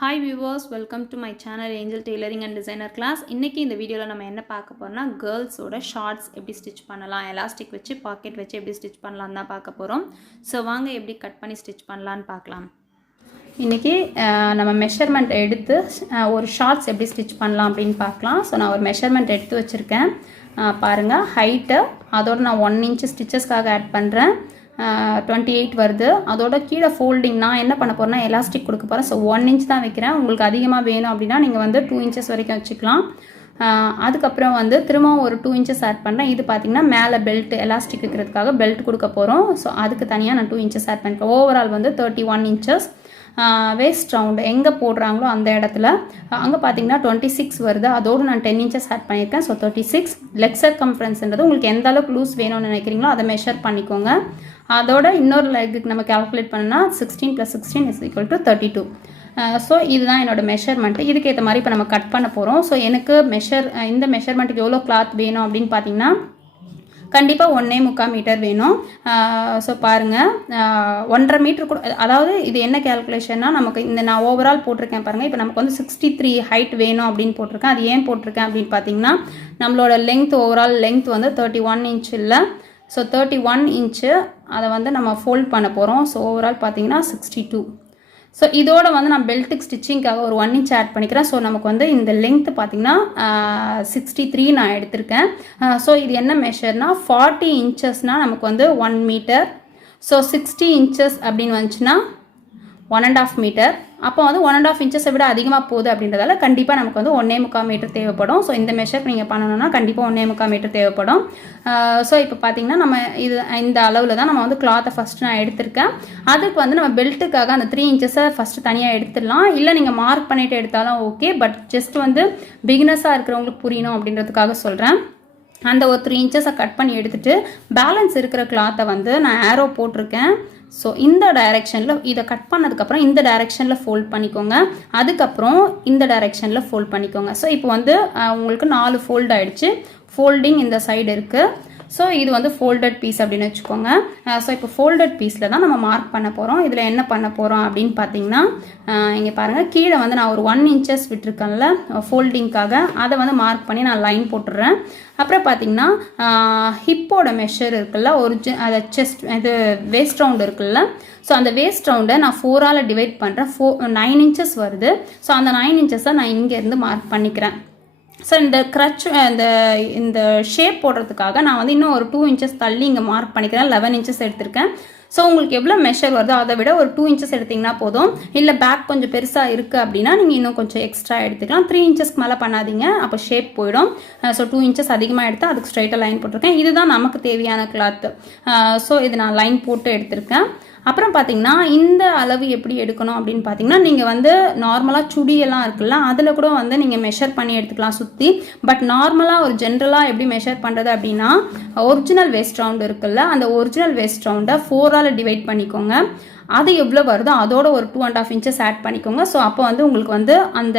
Hi viewers, welcome to my channel Angel tailoring and designer class. இன்றைக்கி இந்த வீடியோவில் நம்ம என்ன பார்க்க போகிறோம்னா, கேர்ள்ஸோட ஷார்ட்ஸ் எப்படி ஸ்டிச் பண்ணலாம், எலாஸ்டிக் வச்சு பாக்கெட் வச்சு எப்படி ஸ்டிச் பண்ணலாம் தான் பார்க்க போகிறோம். ஸோ வாங்க எப்படி கட் பண்ணி ஸ்டிச் பண்ணலான்னு பார்க்கலாம். இன்றைக்கி நம்ம மெஷர்மெண்ட் எடுத்து ஒரு ஷார்ட்ஸ் எப்படி ஸ்டிச் பண்ணலாம் அப்படின்னு பார்க்கலாம். ஸோ நான் ஒரு மெஷர்மெண்ட் எடுத்து வச்சுருக்கேன் பாருங்கள். ஹைட்டு அதோடு நான் 1 இன்ச் ஸ்டிச்சஸ்க்காக ஆட் பண்ணுறேன். 28 வருது. அதோட கீழே ஃபோல்டிங் நான் என்ன பண்ண போகிறேன்னா எலாஸ்டிக் கொடுக்க போகிறேன். ஸோ 1 இன்ச் தான் வைக்கிறேன். உங்களுக்கு அதிகமாக வேணும் அப்படின்னா நீங்கள் வந்து 2 இன்ச்சஸ் வரைக்கும் வச்சுக்கலாம். அதுக்கப்புறம் வந்து திரும்பவும் ஒரு 2 இன்ச்சஸ் ஆட் பண்ணுறேன். இது பார்த்திங்கன்னா மேலே பெல்ட் எலாஸ்டிக் இருக்கிறதுக்காக பெல்ட் கொடுக்க போகிறோம். ஸோ அதுக்கு தனியாக நான் 2 இன்ச்சஸ் ஆட் பண்ணிக்கிறேன். ஓவரால் வந்து 31 இன்ச்சஸ். வேஸ்ட் ரவுண்டு எங்கே போடுறாங்களோ அந்த இடத்துல அங்கே பார்த்தீங்கன்னா 26 வருது. அதோடு நான் 10 இன்ச்சஸ் ஆட் பண்ணியிருக்கேன். ஸோ 36. லெக் சர்கம்ஃபரன்ஸ்ன்றது உங்களுக்கு எந்த அளவுக்கு லூஸ் வேணும்னு நினைக்கிறீங்களோ அதை மெஷர் பண்ணிக்கோங்க. அதோட இன்னொரு லெக்குக்கு நம்ம கால்குலேட் பண்ணோன்னா 16 + 16 = 32. ஸோ இதுதான் என்னோட மெஷர்மெண்ட்டு. இதுக்கேற்ற மாதிரி இப்போ நம்ம கட் பண்ண போகிறோம். ஸோ எனக்கு இந்த மெஷர்மெண்ட்டுக்கு எவ்வளோ கிளாத் வேணும் அப்படின்னு பார்த்தீங்கன்னா கண்டிப்பாக 1.25 மீட்டர் வேணும். ஸோ பாருங்கள், 1.5 மீட்டர் கூட, அதாவது இது என்ன கேல்குலேஷன்னா நமக்கு இந்த நான் ஓவரால் போட்டிருக்கேன் பாருங்கள். இப்போ நமக்கு வந்து 63 ஹைட் வேணும் அப்படின்னு போட்டிருக்கேன். அது ஏன் போட்டிருக்கேன் அப்படின்னு பார்த்தீங்கன்னா நம்மளோட லென்த் ஓவரால் லென்த் வந்து 31 இன்ச் இல்லை. ஸோ 31 இன்ச்சு அதை வந்து நம்ம ஃபோல்ட் பண்ண போகிறோம். ஸோ ஓவரால் பார்த்தீங்கன்னா 62. ஸோ இதோட வந்து நான் பெல்ட்டுக்கு ஸ்டிச்சிங்காக ஒரு 1 இன்ச் ஆட் பண்ணிக்கிறேன். ஸோ நமக்கு வந்து இந்த லென்த் பார்த்திங்கன்னா 63 நான் எடுத்திருக்கேன். ஸோ இது என்ன மெஷர்னால் 40 இன்ச்சஸ்னால் நமக்கு வந்து 1 மீட்டர். ஸோ 60 இன்ச்சஸ் அப்படின்னு வந்துச்சுன்னா 1.5 மீட்டர். அப்போ வந்து 1.5 இன்ச்சஸை விட அதிகமாக போகுது அப்படின்றதால கண்டிப்பாக நமக்கு வந்து 1.25 மீட்டர் தேவைப்படும். ஸோ இந்த மெஷருக்கு நீங்கள் பண்ணணும்னா கண்டிப்பாக 1.25 மீட்டர் தேவைப்படும். ஸோ இப்போ பார்த்தீங்கன்னா நம்ம இந்த அளவில் தான் நம்ம வந்து கிளாத்தை ஃபஸ்ட்டு நான் எடுத்திருக்கேன். அதுக்கு வந்து நம்ம பெல்ட்டுக்காக அந்த 3 இன்ச்சஸை ஃபஸ்ட்டு தனியாக எடுத்துடலாம். இல்லை நீங்கள் மார்க் பண்ணிவிட்டு எடுத்தாலும் ஓகே. பட் ஜஸ்ட் வந்து பிகினஸாக இருக்கிறவங்களுக்கு புரியணும் அப்படின்றதுக்காக சொல்கிறேன். அந்த ஒரு 3 இன்ச்சஸை கட் பண்ணி எடுத்துகிட்டு பேலன்ஸ் இருக்கிற கிளாத்தை வந்து நான் ஏரோ போட்டிருக்கேன். ஸோ இந்த டைரெக்ஷனில் இதை கட் பண்ணதுக்கப்புறம் இந்த டைரெக்ஷனில் ஃபோல்ட் பண்ணிக்கோங்க. அதுக்கப்புறம் இந்த டைரெக்ஷனில் ஃபோல்ட் பண்ணிக்கோங்க. ஸோ இப்போ வந்து உங்களுக்கு 4 ஃபோல்ட் ஆகிடுச்சு. ஃபோல்டிங் இந்த சைடு இருக்குது. ஸோ இது வந்து ஃபோல்டட் பீஸ் அப்படின்னு வச்சுக்கோங்க. ஸோ இப்போ ஃபோல்டட் பீஸில் தான் நம்ம மார்க் பண்ண போகிறோம். இதில் என்ன பண்ண போகிறோம் அப்படின்னு பார்த்தீங்கன்னா இங்கே பாருங்கள், கீழே வந்து நான் ஒரு 1 இன்ச்சஸ் விட்டுருக்கேன்ல ஃபோல்டிங்காக, அதை வந்து மார்க் பண்ணி நான் லைன் போட்டுடுறேன். அப்புறம் பார்த்தீங்கன்னா ஹிப்போட மெஷர் இருக்குல்ல, அதை செஸ்ட் இது வேஸ்ட் ரவுண்ட் இருக்குல்ல. ஸோ அந்த வேஸ்ட் ரவுண்டை நான் 4ஆல் டிவைட் பண்ணுறேன். 9 இன்ச்சஸ் வருது. ஸோ அந்த 9 இன்ச்சஸை நான் இங்கேருந்து மார்க் பண்ணிக்கிறேன். ஸோ இந்த இந்த ஷேப் போடுறதுக்காக நான் வந்து இன்னும் ஒரு 2 இன்ச்சஸ் தள்ளி இங்கே மார்க் பண்ணிக்கிறேன். 11 இன்ச்சஸ் எடுத்திருக்கேன். ஸோ உங்களுக்கு எவ்வளோ மெஷர் வருதோ அதை விட ஒரு 2 இன்ச்சஸ் எடுத்திங்கன்னா போதும். இல்லை பேக் கொஞ்சம் பெருசாக இருக்குது அப்படின்னா நீங்கள் இன்னும் கொஞ்சம் எக்ஸ்ட்ரா எடுத்துக்கலாம். 3 இன்ச்சஸ்க்கு மேலே பண்ணாதீங்க, அப்போ ஷேப் போயிடும். ஸோ 2 இன்ச்சஸ் அதிகமாக எடுத்து அதுக்கு ஸ்ட்ரைட்டாக லைன் போட்டிருக்கேன். இதுதான் நமக்கு தேவையான கிளாத்து. ஸோ இது நான் லைன் போட்டு எடுத்திருக்கேன். அப்புறம் பார்த்தீங்கன்னா இந்த அளவு எப்படி எடுக்கணும் அப்படின்னு பார்த்தீங்கன்னா நீங்கள் வந்து நார்மலாக சுடியெல்லாம் இருக்குல்ல, அதில் கூட வந்து நீங்கள் மெஷர் பண்ணி எடுத்துக்கலாம் சுற்றி. பட் நார்மலாக ஒரு ஜென்ரலாக எப்படி மெஷர் பண்ணுறது அப்படின்னா ஒரிஜினல் வேஸ்ட் ரவுண்ட் இருக்குல்ல, அந்த ஒரிஜினல் வேஸ்ட் ரவுண்டை 4ஆல் டிவைட் பண்ணிக்கோங்க. அது எவ்வளோ வருதோ அதோட ஒரு 2.5 இன்ச்சஸ் ஆட் பண்ணிக்கோங்க. ஸோ அப்போ வந்து உங்களுக்கு வந்து அந்த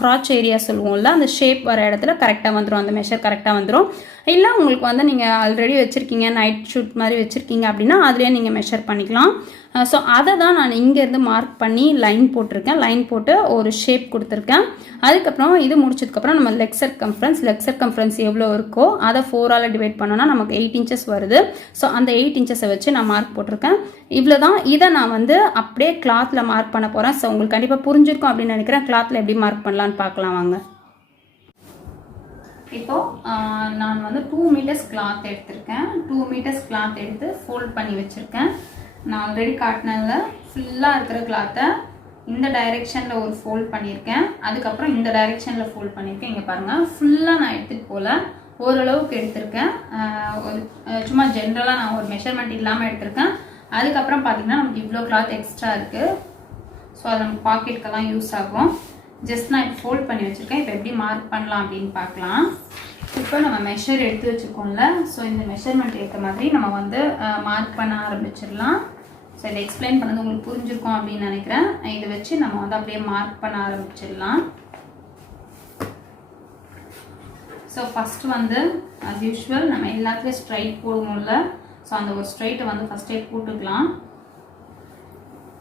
க்ராச் ஏரியா சொல்லுவோம்ல, அந்த ஷேப் வர இடத்துல கரெக்டாக வந்துடும், அந்த மெஷர் கரெக்டாக வந்துடும். இல்லை உங்களுக்கு வந்து நீங்கள் ஆல்ரெடி வச்சுருக்கீங்க, நைட் ஷூட் மாதிரி வச்சுருக்கீங்க அப்படின்னா அதுலேயே நீங்கள் மெஷர் பண்ணிக்கலாம். ஸோ அதை தான் நான் இங்கேருந்து மார்க் பண்ணி லைன் போட்டிருக்கேன். லைன் போட்டு ஒரு ஷேப் கொடுத்துருக்கேன். அதுக்கப்புறம் இது முடிச்சதுக்கப்புறம் நம்ம லெக் சர்கம்ஃபரன்ஸ் எவ்வளோ இருக்கோ அதை 4ஆல் டிவைட் பண்ணோன்னா நமக்கு 8 இன்ச்சஸ் வருது. ஸோ அந்த 8 இன்ச்சஸை வச்சு நான் மார்க் போட்டிருக்கேன். இவ்வளோ தான். இதை நான் வந்து அப்படியே கிளாத்தில் மார்க் பண்ண போகிறேன். ஸோ உங்களுக்கு கண்டிப்பாக புரிஞ்சிருக்கும் அப்படின்னு நினைக்கிறேன். கிளாத்தில் எப்படி மார்க் பண்ணலான்னு பார்க்கலாம் வாங்க. இப்போது நான் வந்து 2 மீட்டர்ஸ் கிளாத் எடுத்திருக்கேன். 2 மீட்டர்ஸ் கிளாத் எடுத்து ஃபோல்ட் பண்ணி வச்சுருக்கேன். நான் ஆல்ரெடி காட்டினதில் ஃபுல்லாக இருக்கிற கிளாத்தை இந்த டைரெக்ஷனில் ஒரு ஃபோல்ட் பண்ணியிருக்கேன். அதுக்கப்புறம் இந்த டைரெக்ஷனில் ஃபோல்ட் பண்ணியிருக்கேன். இங்கே பாருங்கள், ஃபுல்லாக நான் எடுத்துகிட்டு போகல, ஓரளவுக்கு எடுத்திருக்கேன். ஒரு சும்மா ஜென்ரலாக நான் ஒரு மெஷர்மெண்ட் இல்லாமல் எடுத்திருக்கேன். அதுக்கப்புறம் பார்த்திங்கன்னா நமக்கு இவ்வளோ கிளாத் எக்ஸ்ட்ரா இருக்குது. ஸோ அது நம்ம பாக்கெட்டுக்கெல்லாம் யூஸ் ஆகும். ஜஸ்ட் நான் இப்போ ஃபோல்ட் பண்ணி வச்சுருக்கேன். இப்போ எப்படி மார்க் பண்ணலாம் அப்படின்னு பார்க்கலாம். இப்போ நம்ம மெஷர் எடுத்து வச்சுருக்கோம்ல, ஸோ இந்த மெஷர்மெண்ட் ஏற்ற மாதிரி நம்ம வந்து மார்க் பண்ண ஆரம்பிச்சிடலாம். ஸோ இதை எக்ஸ்பிளைன் பண்ணது உங்களுக்கு புரிஞ்சிருக்கும் அப்படின்னு நினைக்கிறேன். இதை வச்சு நம்ம வந்து அப்படியே மார்க் பண்ண ஆரம்பிச்சிடலாம். ஸோ ஃபஸ்ட்டு வந்து அஸ் யூஷுவல் நம்ம எல்லாத்துலேயும் ஸ்ட்ரைட் போடுவோம்ல, ஸோ அந்த ஒரு ஸ்ட்ரைட்டை வந்து ஃபஸ்ட்டே போட்டுக்கலாம்.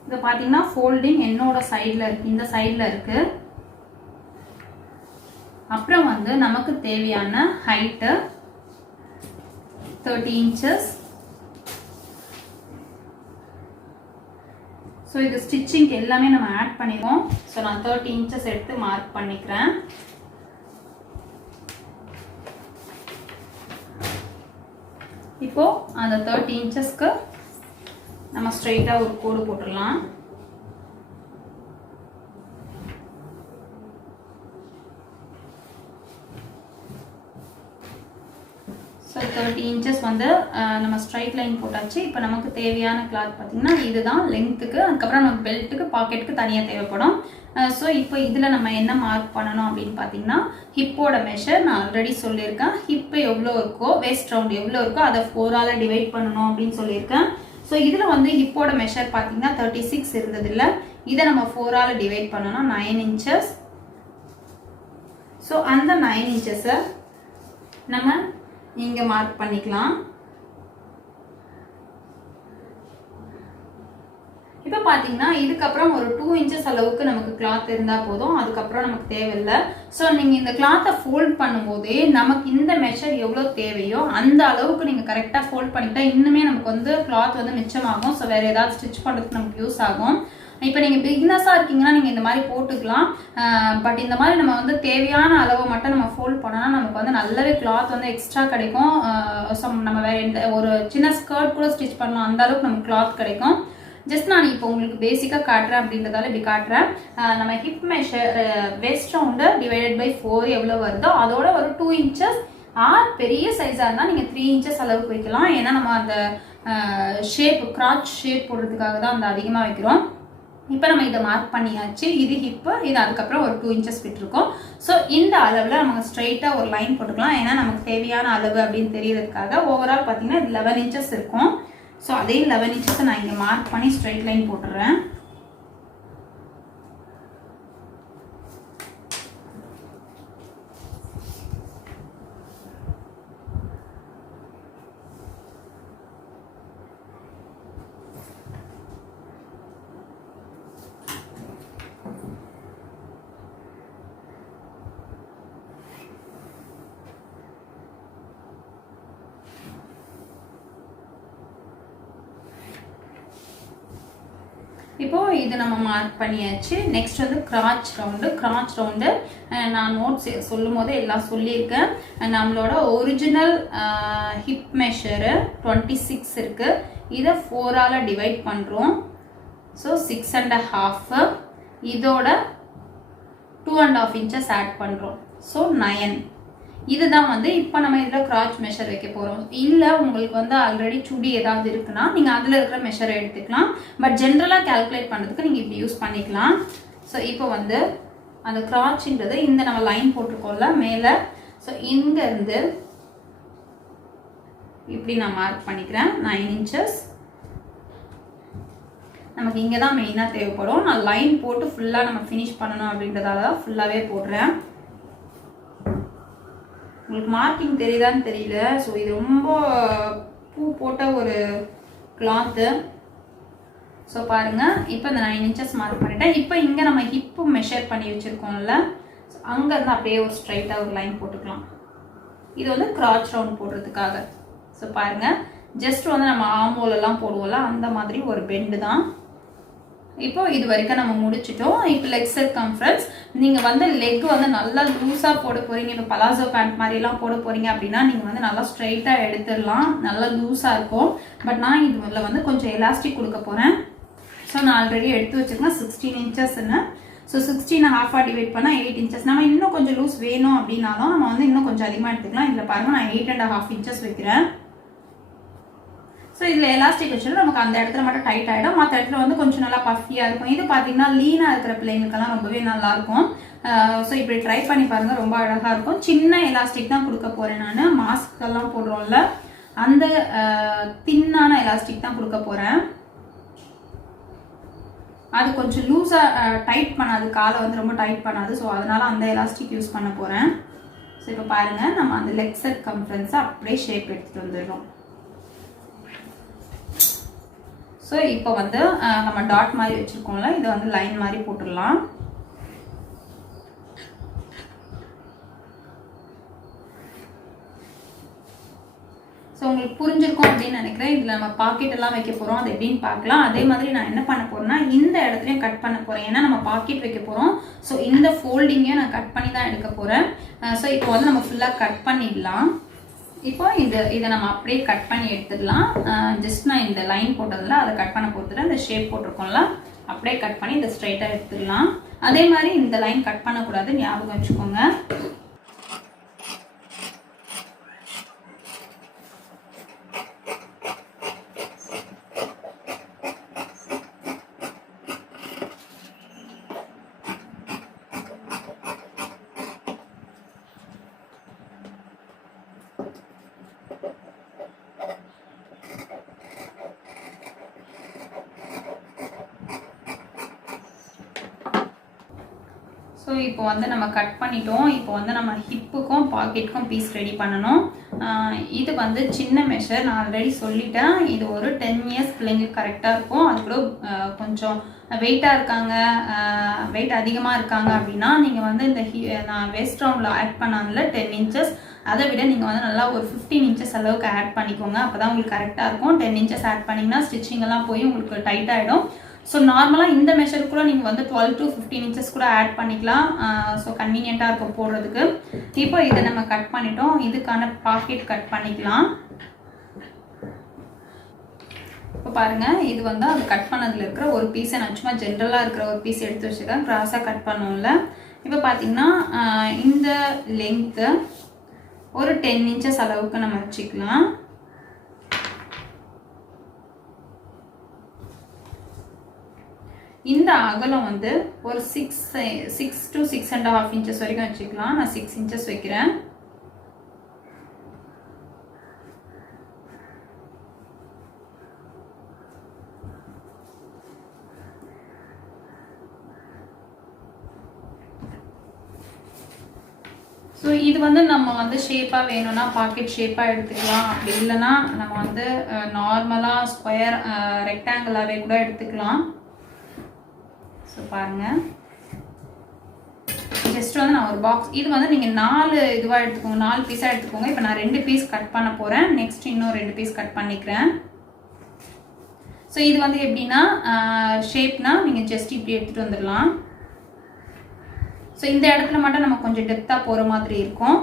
இது பார்த்தீங்கன்னா ஃபோல்டிங் என்னோட சைடில் இருக்குது, இந்த சைடில் இருக்குது. அப்புறம் வந்து நமக்கு தேவையான ஹைட்டு 30 inches. ஸோ இது ஸ்டிச்சிங்க்கு எல்லாமே நம்ம ஆட் பண்ணிடுவோம். ஸோ நான் 30 inches எடுத்து மார்க் பண்ணிக்கிறேன். இப்போ அந்த 30 inchesக்கு நம்ம ஸ்ட்ரெயிட்டாக ஒரு கோடு போட்டுடலாம். ஸோ 30 inches வந்து நம்ம ஸ்ட்ரைட் லைன் போட்டாச்சு. இப்போ நமக்கு தேவையான கிளாத் பார்த்திங்கன்னா இதுதான் லென்த்துக்கு. அதுக்கப்புறம் நமக்கு பெல்ட்டுக்கு பாக்கெட்டுக்கு தனியாக தேவைப்படும். ஸோ இப்போ இதில் நம்ம என்ன மார்க் பண்ணணும் அப்படின்னு பார்த்தீங்கன்னா ஹிப்போட மெஷர் நான் ஆல்ரெடி சொல்லியிருக்கேன். ஹிப்பு எவ்வளோ இருக்கோ, வேஸ்ட் ரவுண்ட் எவ்வளோ இருக்கோ அதை 4ஆல் டிவைட் பண்ணணும் அப்படின்னு சொல்லியிருக்கேன். ஸோ இதில் வந்து ஹிப்போட மெஷர் பார்த்தீங்கன்னா 36 இருந்ததில்ல, இதை நம்ம 4ஆல் டிவைட் பண்ணணும் 9 inches. ஸோ அந்த 9 inches நம்ம இங்கே மார்க் பண்ணிக்கலாம். இப்போ பார்த்தீங்கன்னா இதுக்கப்புறம் ஒரு 2 inches அளவுக்கு நமக்கு கிளாத் இருந்தால் போதும், அதுக்கப்புறம் நமக்கு தேவையில்லை. ஸோ நீங்கள் இந்த கிளாத்தை ஃபோல்ட் பண்ணும்போதே நமக்கு இந்த மெஷர் எவ்வளோ தேவையோ அந்த அளவுக்கு நீங்கள் கரெக்டாக ஃபோல்ட் பண்ணிட்டா இன்னுமே நமக்கு வந்து கிளாத் வந்து மிச்சமாகும். ஸோ வேறு ஏதாவது ஸ்டிச் பண்ணுறதுக்கு நமக்கு யூஸ் ஆகும். இப்போ நீங்கள் பிகினர்ஸாக இருக்கீங்கன்னா நீங்கள் இந்த மாதிரி போட்டுக்கலாம். பட் இந்த மாதிரி நம்ம வந்து தேவையான அளவை மட்டும் நம்ம ஃபோல்ட் பண்ணோன்னா நமக்கு வந்து நல்லாவே கிளாத் வந்து எக்ஸ்ட்ரா கிடைக்கும். நம்ம வேறு எந்த ஒரு சின்ன ஸ்கர்ட் கூட ஸ்டிச் பண்ணலாம், அந்த அளவுக்கு நமக்கு கிளாத் கிடைக்கும். ஜஸ்ட் நான் இப்போ உங்களுக்கு பேசிக்காக காட்டுறேன் அப்படின்றதால இப்படி காட்டுறேன். நம்ம hip measure waist round divided by 4 எவ்வளோ வருதோ அதோட ஒரு 2 inches ஆர் பெரிய சைஸாக இருந்தால் நீங்கள் 3 inches அளவுக்கு வைக்கலாம். ஏன்னா நம்ம அந்த ஷேப் கிராச் ஷேப் போடுறதுக்காக தான் அந்த அதிகமாக வைக்கிறோம். இப்போ நம்ம இதை மார்க் பண்ணியாச்சு. இது ஹிப்பு, இது அதுக்கப்புறம் ஒரு 2 inches விட்டுருக்கோம். ஸோ இந்த அளவில் நமக்கு ஸ்ட்ரைட்டாக ஒரு லைன் போட்டுக்கலாம். ஏன்னா நமக்கு தேவையான அளவு அப்படின்னு தெரியறதுக்காக. ஓவரால் பார்த்தீங்கன்னா இது 11 inches இருக்கும். ஸோ அதே 11 inches நான் இங்கே மார்க் பண்ணி ஸ்ட்ரைட் லைன் போட்டுடுறேன். இப்போ இது நம்ம மார்க் பண்ணியாச்சு. நெக்ஸ்ட் வந்து கிராச் ரவுண்டு நான் நோட்ஸ் சொல்லும் போது எல்லாம் சொல்லியிருக்கேன். நம்மளோட ஒரிஜினல் ஹிப் மெஷரு 26 இருக்கு, இதை 4ஆல் டிவைட் பண்ணுறோம். ஸோ 6.5, இதோட 2.5 inches ஆட் பண்ணுறோம். ஸோ 9. இதுதான் வந்து இப்போ நம்ம இதில் கிராச் மெஷர் வைக்க போகிறோம். இல்லை உங்களுக்கு வந்து ஆல்ரெடி சுடி ஏதாவது இருக்குன்னா நீங்கள் அதில் இருக்கிற மெஷரை எடுத்துக்கலாம். பட் ஜென்ரலாக கால்குலேட் பண்ணுறதுக்கு நீங்கள் இப்படி யூஸ் பண்ணிக்கலாம். ஸோ இப்போ வந்து அந்த கிராச்ன்றது இந்த நம்ம லைன் போட்டிருக்கோம்ல மேலே, ஸோ இங்கேருந்து இப்படி நான் மார்க் பண்ணிக்கிறேன் 9 inches. நமக்கு இங்கே தான் மெயினாக தேவைப்படும். நான் லைன் போட்டு ஃபுல்லாக நம்ம ஃபினிஷ் பண்ணணும் அப்படின்றதால தான் ஃபுல்லாகவே போடுறேன். உங்களுக்கு மார்க்கிங் தெரியுதான்னு தெரியல. ஸோ இது ரொம்ப பூ போட்ட ஒரு கிளாத்து. ஸோ பாருங்கள், இப்போ இந்த 9 inches மார்க் பண்ணிட்டேன். இப்போ இங்கே நம்ம ஹிப்பு மெஷர் பண்ணி வச்சுருக்கோம்ல, ஸோ அங்கேருந்து அப்படியே ஒரு ஸ்ட்ரைட்டாக ஒரு லைன் போட்டுக்கலாம். இது வந்து கிராச் ரவுண்ட் போடுறதுக்காக. ஸோ பாருங்கள், ஜஸ்ட் வந்து நம்ம ஆமோலெல்லாம் போடுவோம்ல அந்த மாதிரி ஒரு பெண்டு தான். இப்போ இது வரைக்கும் நம்ம முடிச்சிட்டோம். இப்போ லெக் சர்க்கம்ஃபரன்ஸ் நீங்கள் வந்து லெக் வந்து நல்லா லூஸாக போட போகிறீங்க. இப்போ பலாசோ பேண்ட் மாதிரிலாம் போட போகிறீங்க அப்படின்னா நீங்கள் வந்து நல்லா ஸ்ட்ரைட்டாக எடுத்துடலாம், நல்லா லூஸாக இருக்கும். பட் நான் இதில் வந்து கொஞ்சம் எலாஸ்டிக் கொடுக்க போகிறேன். ஸோ நான் ஆல்ரெடி எடுத்து வச்சுருக்கேன் 16 inchesன்னு. ஸோ 16.5 டிவைட் பண்ணால் 8 inches. நம்ம இன்னும் கொஞ்சம் லூஸ் வேணும் அப்படின்னாலும் நம்ம வந்து இன்னும் கொஞ்சம் அதிகமாக எடுத்துக்கலாம். இதில் பாருங்கள், நான் 8.5 inches வைக்கிறேன். ஸோ இதில் எலாஸ்டிக் வச்சுட்டு நமக்கு அந்த இடத்துல மட்டும் டைட் ஆகிடும், மற்ற இடத்துல வந்து கொஞ்சம் நல்லா பஃபியாக இருக்கும். இது பார்த்தீங்கன்னா லீனாக இருக்கிற பிள்ளைங்களுக்கெல்லாம் ரொம்பவே நல்லாயிருக்கும். ஸோ இப்படி ட்ரை பண்ணி பாருங்கள், ரொம்ப அழகாக இருக்கும். சின்ன எலாஸ்டிக் தான் கொடுக்க போகிறேன் நான். மாஸ்க்கெல்லாம் போடுறோம்ல அந்த தின்னான எலாஸ்டிக் தான் கொடுக்க போகிறேன். அது கொஞ்சம் லூஸாக டைட் பண்ணாது, காலை வந்து ரொம்ப டைட் பண்ணாது. ஸோ அதனால் அந்த எலாஸ்டிக் யூஸ் பண்ண போகிறேன். ஸோ இப்போ பாருங்கள், நம்ம அந்த லெக் சர்க்கம்ஃபரன்ஸை அப்படியே ஷேப் எடுத்துகிட்டு வந்துடுறோம். ஸோ இப்போ வந்து நம்ம டாட் மாதிரி வச்சுருக்கோம்ல, இதை வந்து லைன் மாதிரி போட்டுடலாம். ஸோ உங்களுக்கு புரிஞ்சிருக்கும் அப்படின்னு நினைக்கிறேன். இதில் நம்ம பாக்கெட் எல்லாம் வைக்க போகிறோம், அது எப்படின்னு பார்க்கலாம். அதே மாதிரி நான் என்ன பண்ண போகிறேன்னா இந்த இடத்துலையும் கட் பண்ண போகிறேன், ஏன்னா நம்ம பாக்கெட் வைக்க போகிறோம். ஸோ இந்த ஃபோல்டிங்கையும் நான் கட் பண்ணி தான் எடுக்க போகிறேன். ஸோ இப்போ வந்து நம்ம ஃபுல்லாக கட் பண்ணிடலாம். இப்போ இதை நம்ம அப்படியே கட் பண்ணி எடுத்துடலாம். ஜஸ்ட் நான் இந்த லைன் போட்டதில் அதை கட் பண்ண போட்டுறேன். இந்த ஷேப் போட்டிருக்கோம்ல, அப்படியே கட் பண்ணி இதை ஸ்ட்ரைட்டாக எடுத்துடலாம். அதே மாதிரி இந்த லைன் கட் பண்ணக்கூடாது, ஞாபகம் வச்சுக்கோங்க. ஸோ இப்போ வந்து நம்ம கட் பண்ணிட்டோம். இப்போ வந்து நம்ம ஹிப்புக்கும் பாக்கெட்டுக்கும் பீஸ் ரெடி பண்ணணும். இது வந்து சின்ன மெஷர், நான் ஆல்ரெடி சொல்லிட்டேன். இது ஒரு 10 இயர்ஸ் பிள்ளைங்களுக்கு கரெக்டாக இருக்கும். அது கூட கொஞ்சம் வெயிட்டாக இருக்காங்க, வெயிட் அதிகமாக இருக்காங்க அப்படின்னா நீங்கள் வந்து இந்த நான் வேஸ்ட் ரவுண்டில் ஆட் பண்ணாங்கல்ல 10 இன்ச்சஸ், அதை விட நீங்கள் வந்து நல்லா ஒரு 15 இன்ச்சஸ் அளவுக்கு ஆட் பண்ணிக்கோங்க. அப்போ தான் உங்களுக்கு கரெக்டாக இருக்கும். 10 இன்ச்சஸ் ஆட் பண்ணிங்கன்னா ஸ்டிச்சிங் எல்லாம் போய் உங்களுக்கு டைட் ஆகிடும். ஸோ நார்மலாக இந்த மெஷர் கூட நீங்கள் வந்து 12 to 15 இன்ச்சஸ் கூட ஆட் பண்ணிக்கலாம். ஸோ கன்வீனியண்ட்டாக இருக்கும் போடுறதுக்கு. இப்போ இதை நம்ம கட் பண்ணிட்டோம். இதுக்கான பாக்கெட் கட் பண்ணிக்கலாம். இப்போ பாருங்கள், இது வந்து அது கட் பண்ணதில் இருக்கிற ஒரு பீஸை நான் சும்மா ஜென்ரலாக இருக்கிற ஒரு பீஸ் எடுத்து வச்சுருக்கேன். கிராஸாக கட் பண்ணுவோம்ல. இப்போ பார்த்தீங்கன்னா இந்த லென்த்து ஒரு 10 இன்ச்சஸ் அளவுக்கு நம்ம வச்சுக்கலாம். இந்த அகலம் வந்து ஒரு 6 to 6.5 இன்ச்சஸ் வரைக்கும் வச்சுக்கலாம். நான் 6 இன்ச்சஸ் வைக்கிறேன். ஸோ இது வந்து நம்ம வந்து ஷேப்பாக வேணும்னா பாக்கெட் ஷேப்பாக எடுத்துக்கலாம். அப்படி இல்லைன்னா நம்ம வந்து நார்மலாக ஸ்கொயர் ரெக்டாங்கிளாகவே கூட எடுத்துக்கலாம். ஸோ பாருங்கள், ஜஸ்ட் வந்து நான் ஒரு பாக்ஸ், இது வந்து நீங்கள் 4 இதுவாக எடுத்துக்கோங்க, 4 பீஸாக எடுத்துக்கோங்க. இப்போ நான் 2 பீஸ் கட் பண்ண போகிறேன். நெக்ஸ்ட் இன்னும் 2 பீஸ் கட் பண்ணிக்கிறேன். ஸோ இது வந்து எப்படின்னா ஷேப்னா நீங்கள் ஜஸ்ட் இப்படி எடுத்துகிட்டு வந்துடலாம். ஸோ இந்த இடத்துல மட்டும் நம்ம கொஞ்சம் டெப்த்தாக போகிற மாதிரி இருக்கும்.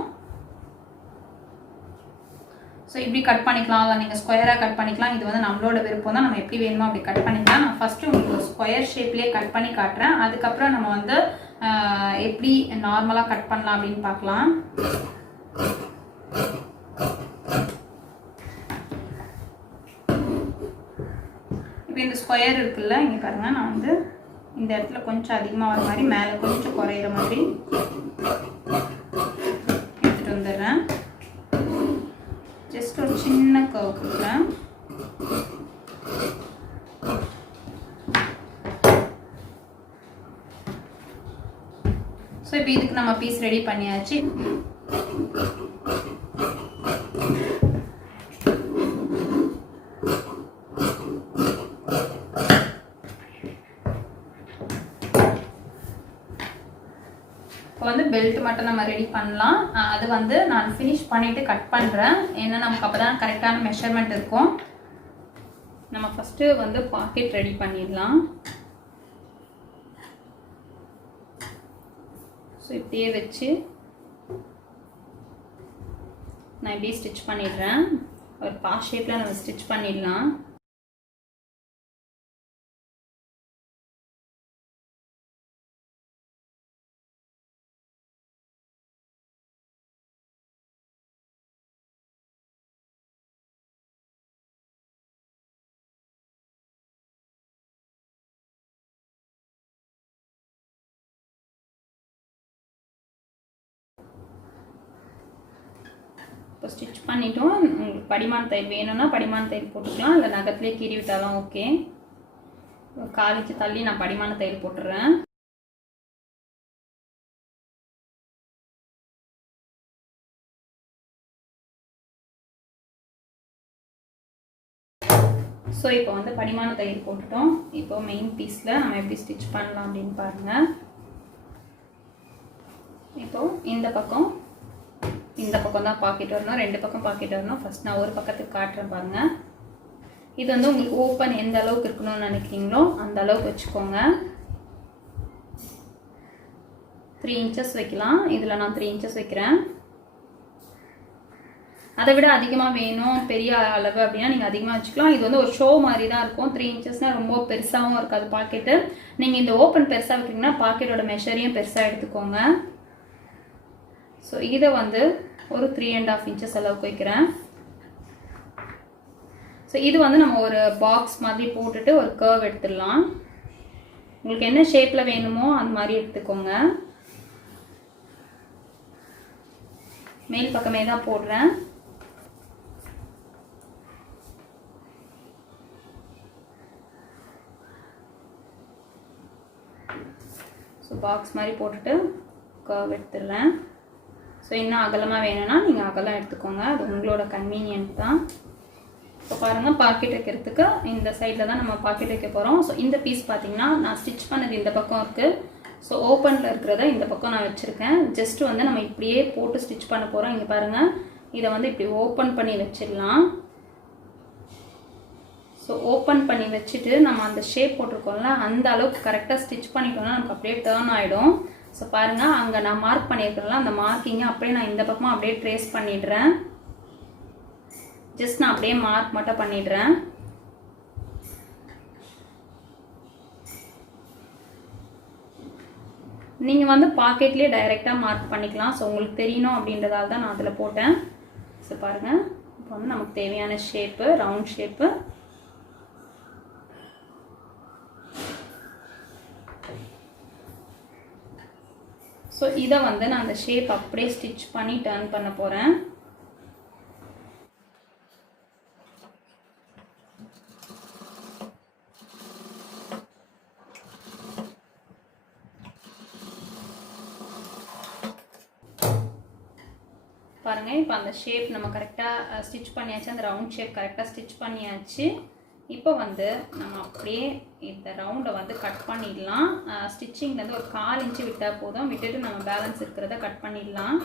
ஸோ இப்படி கட் பண்ணிக்கலாம், இல்லை நீங்கள் ஸ்கொயராக கட் பண்ணிக்கலாம். இது வந்து நம்மளோட விருப்பம் தான், நம்ம எப்படி வேணுமோ அப்படி கட் பண்ணிக்கலாம். நான் ஃபஸ்ட்டு உங்களுக்கு ஒரு ஸ்கொயர் ஷேப்லேயே கட் பண்ணி காட்டுறேன். அதுக்கப்புறம் நம்ம வந்து எப்படி நார்மலாக கட் பண்ணலாம் அப்படின்னு பார்க்கலாம். இப்போ இந்த ஸ்கொயர் இருக்குல்ல, இங்கே பாருங்கள், நான் வந்து இந்த இடத்துல கொஞ்சம் அதிகமாக வர மாதிரி, மேலே கொஞ்சம் குறையிற மாதிரி எடுத்துகிட்டு வந்துடுறேன். ஜஸ்ட் ஒரு சின்ன கர்வ் கொடுக்குறேன். ஸோ இப்போ இதுக்கு நம்ம பீஸ் ரெடி பண்ணியாச்சு. இப்போ வந்து பெல்ட் மட்டும் நம்ம ரெடி பண்ணலாம். அது வந்து நான் ஃபினிஷ் பண்ணிவிட்டு கட் பண்ணுறேன், ஏன்னா நமக்கு அப்போ தான் கரெக்டான மெஷர்மெண்ட் இருக்கும். நம்ம ஃபஸ்ட்டு வந்து பாக்கெட் ரெடி பண்ணிடலாம். ஸோ இப்படியே வச்சு நான் இப்படியே ஸ்டிச் பண்ணிடுறேன். ஒரு பாஸ் ஷேப்பில் நம்ம ஸ்டிச் பண்ணிடலாம். இப்போ ஸ்டிச் பண்ணிட்டோம். உங்களுக்கு படிமான தையல் வேணும்னா படிமான தையல் போட்டுக்கலாம், இல்லை நகத்திலே கீறி விட்டாலும் ஓகே. 1/4 இன்ச்சு தள்ளி நான் படிமான தையல் போட்டுடுறேன். ஸோ இப்போ வந்து படிமான தையல் போட்டுட்டோம். இப்போ மெயின் பீஸில் நம்ம எப்படி ஸ்டிச் பண்ணலாம் அப்படின்னு பாருங்கள். இப்போது இந்த பக்கம் தான் பாக்கெட் வரணும், 2 பக்கம் பாக்கெட் வரணும். ஃபஸ்ட் நான் ஒரு பக்கத்துக்கு காட்டுறேன் பாருங்கள். இது வந்து உங்களுக்கு ஓப்பன் எந்த அளவுக்கு இருக்கணும்னு நினைக்கிறீங்களோ அந்த அளவுக்கு வச்சுக்கோங்க. 3 inches வைக்கலாம். இதில் நான் 3 inches வைக்கிறேன். அதை விட அதிகமாக வேணும் பெரிய அளவு அப்படின்னா நீங்கள் அதிகமாக வச்சுக்கலாம். இது வந்து ஒரு ஷோ மாதிரி தான் இருக்கும். 3 inchesனால் ரொம்ப பெருசாகவும் இருக்காது பாக்கெட்டு. நீங்கள் இந்த ஓப்பன் பெருசாக வைக்கிறீங்கன்னா பாக்கெட்டோட மெஷரையும் பெருசாக எடுத்துக்கோங்க. ஸோ இதை வந்து ஒரு 3.5 inches அளவுக்கு வைக்கிறேன். ஸோ இது வந்து நம்ம ஒரு பாக்ஸ் மாதிரி போட்டுட்டு ஒரு கர்வ் எடுத்துடலாம். உங்களுக்கு என்ன ஷேப்பில் வேணுமோ அந்த மாதிரி எடுத்துக்கோங்க. மேல் பக்கமே தான் போடுறேன். ஸோ பாக்ஸ் மாதிரி போட்டுட்டு கர்வ் எடுத்துடுறேன். ஸோ இன்னும் அகலமாக வேணும்னா நீங்கள் அகலம் எடுத்துக்கோங்க, அது உங்களோட கன்வீனியன்ட் தான். இப்போ பாருங்கள், பாக்கெட் வைக்கிறதுக்கு இந்த சைடில் தான் நம்ம பாக்கெட் வைக்க போகிறோம். ஸோ இந்த பீஸ் பார்த்தீங்கன்னா நான் ஸ்டிச் பண்ணது இந்த பக்கம் இருக்குது. ஸோ ஓப்பனில் இருக்கிறத இந்த பக்கம் நான் வச்சுருக்கேன். ஜஸ்ட் வந்து நம்ம இப்படியே போட்டு ஸ்டிச் பண்ண போகிறோம். இங்கே பாருங்கள், இதை வந்து இப்படி ஓப்பன் பண்ணி வச்சிடலாம். ஸோ ஓப்பன் பண்ணி வச்சுட்டு நம்ம அந்த ஷேப் போட்டிருக்கோம்ல அந்த அளவுக்கு கரெக்டாக ஸ்டிச் பண்ணிட்டோம்னா நமக்கு அப்படியே டேர்ன் ஆகிடும். ஸோ பாருங்கள், அங்கே நான் மார்க் பண்ணியிருக்கிறேன்ல அந்த மார்க்கிங்கை அப்படியே நான் இந்த பக்கமாக அப்படியே ட்ரேஸ் பண்ணிடுறேன். ஜஸ்ட் நான் அப்படியே மார்க் மட்டும் பண்ணிடுறேன். நீங்கள் வந்து பாக்கெட்லேயே டைரெக்டாக மார்க் பண்ணிக்கலாம். ஸோ உங்களுக்கு தெரியணும் அப்படின்றதால தான் நான் அதில் போட்டேன். ஸோ பாருங்கள், இப்போ வந்து நமக்கு தேவையான ஷேப்பு ரவுண்ட் ஷேப்பு. ஸோ இதை வந்து நான் அந்த ஷேப் அப்படியே ஸ்டிச் பண்ணி டர்ன் பண்ண போகிறேன். பாருங்கள், இப்போ அந்த ஷேப் நம்ம கரெக்டாக ஸ்டிச் பண்ணியாச்சு. அந்த ரவுண்ட் ஷேப் கரெக்டாக ஸ்டிச் பண்ணியாச்சு. இப்போ வந்து நம்ம அப்படியே இந்த ரவுண்டை வந்து கட் பண்ணிடலாம். ஸ்டிச்சிங்லேருந்து ஒரு 1/4 inch விட்டால் போதும். விட்டுட்டு நம்ம பேலன்ஸ் இருக்கிறத கட் பண்ணிடலாம்.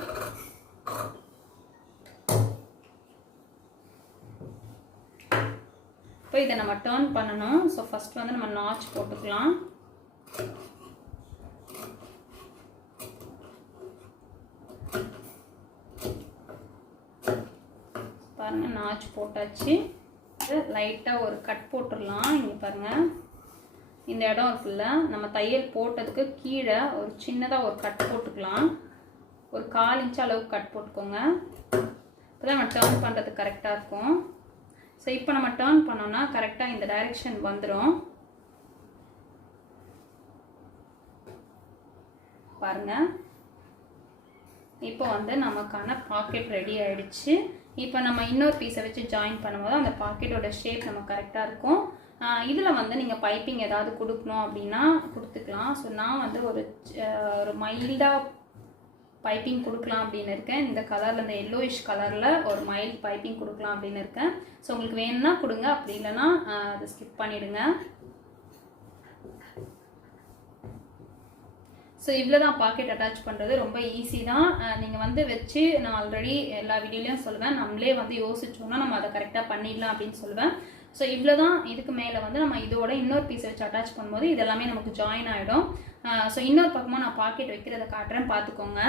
இப்போ இதை நம்ம டர்ன் பண்ணணும். ஸோ ஃபஸ்ட் வந்து நம்ம நாச் போட்டுக்கலாம். பாருங்கள், நாச் போட்டாச்சு. லைட்டாக ஒரு கட் போட்டுடலாம். இங்கே பாருங்கள், இந்த இடம் இருக்குல்ல, நம்ம தையல் போட்டதுக்கு கீழே ஒரு சின்னதாக ஒரு கட் போட்டுக்கலாம். ஒரு 1/4 inch அளவுக்கு கட் போட்டுக்கோங்க. இப்போ தான் நம்ம டர்ன் பண்ணுறதுக்கு கரெக்டாக இருக்கும். ஸோ இப்போ நம்ம டர்ன் பண்ணோன்னா கரெக்டாக இந்த டைரெக்ஷன் வந்துடும். பாருங்கள், இப்போ வந்து நமக்கான பாக்கெட் ரெடி ஆகிடுச்சு. இப்போ நம்ம இன்னொரு பீஸை வச்சு ஜாயின் பண்ணும்போது அந்த பாக்கெட்டோட ஷேப் நம்ம கரெக்டாக இருக்கும். இதில் வந்து நீங்கள் பைப்பிங் ஏதாவது கொடுக்கணும் அப்படின்னா கொடுத்துக்கலாம். ஸோ நான் வந்து ஒரு மைல்டாக பைப்பிங் கொடுக்கலாம் அப்படின்னு இருக்கேன். இந்த கலரில், இந்த எல்லோயிஷ் கலரில் ஒரு மைல்டு பைப்பிங் கொடுக்கலாம் அப்படின்னு இருக்கேன். ஸோ உங்களுக்கு வேணும்னா கொடுங்க, அப்படி இல்லைன்னா அதை ஸ்கிப் பண்ணிவிடுங்க. ஸோ இவ்வளோ தான் பாக்கெட் அட்டாச் பண்ணுறது. ரொம்ப ஈஸி தான். நீங்கள் வந்து வச்சு, நான் ஆல்ரெடி எல்லா வீடியோலையும் சொல்லுவேன், நம்மளே வந்து யோசிச்சோன்னா நம்ம அதை கரெக்டாக பண்ணிடலாம் அப்படின்னு சொல்லுவேன். ஸோ இவ்வளோ தான். இதுக்கு மேலே வந்து நம்ம இதோட இன்னொரு பீஸை வச்சு அட்டாச் பண்ணும்போது இதெல்லாமே நமக்கு ஜாயின் ஆகிடும். ஸோ இன்னொரு பக்கமாக நான் பாக்கெட் வைக்கிறத காட்டுறேன், பார்த்துக்கோங்க.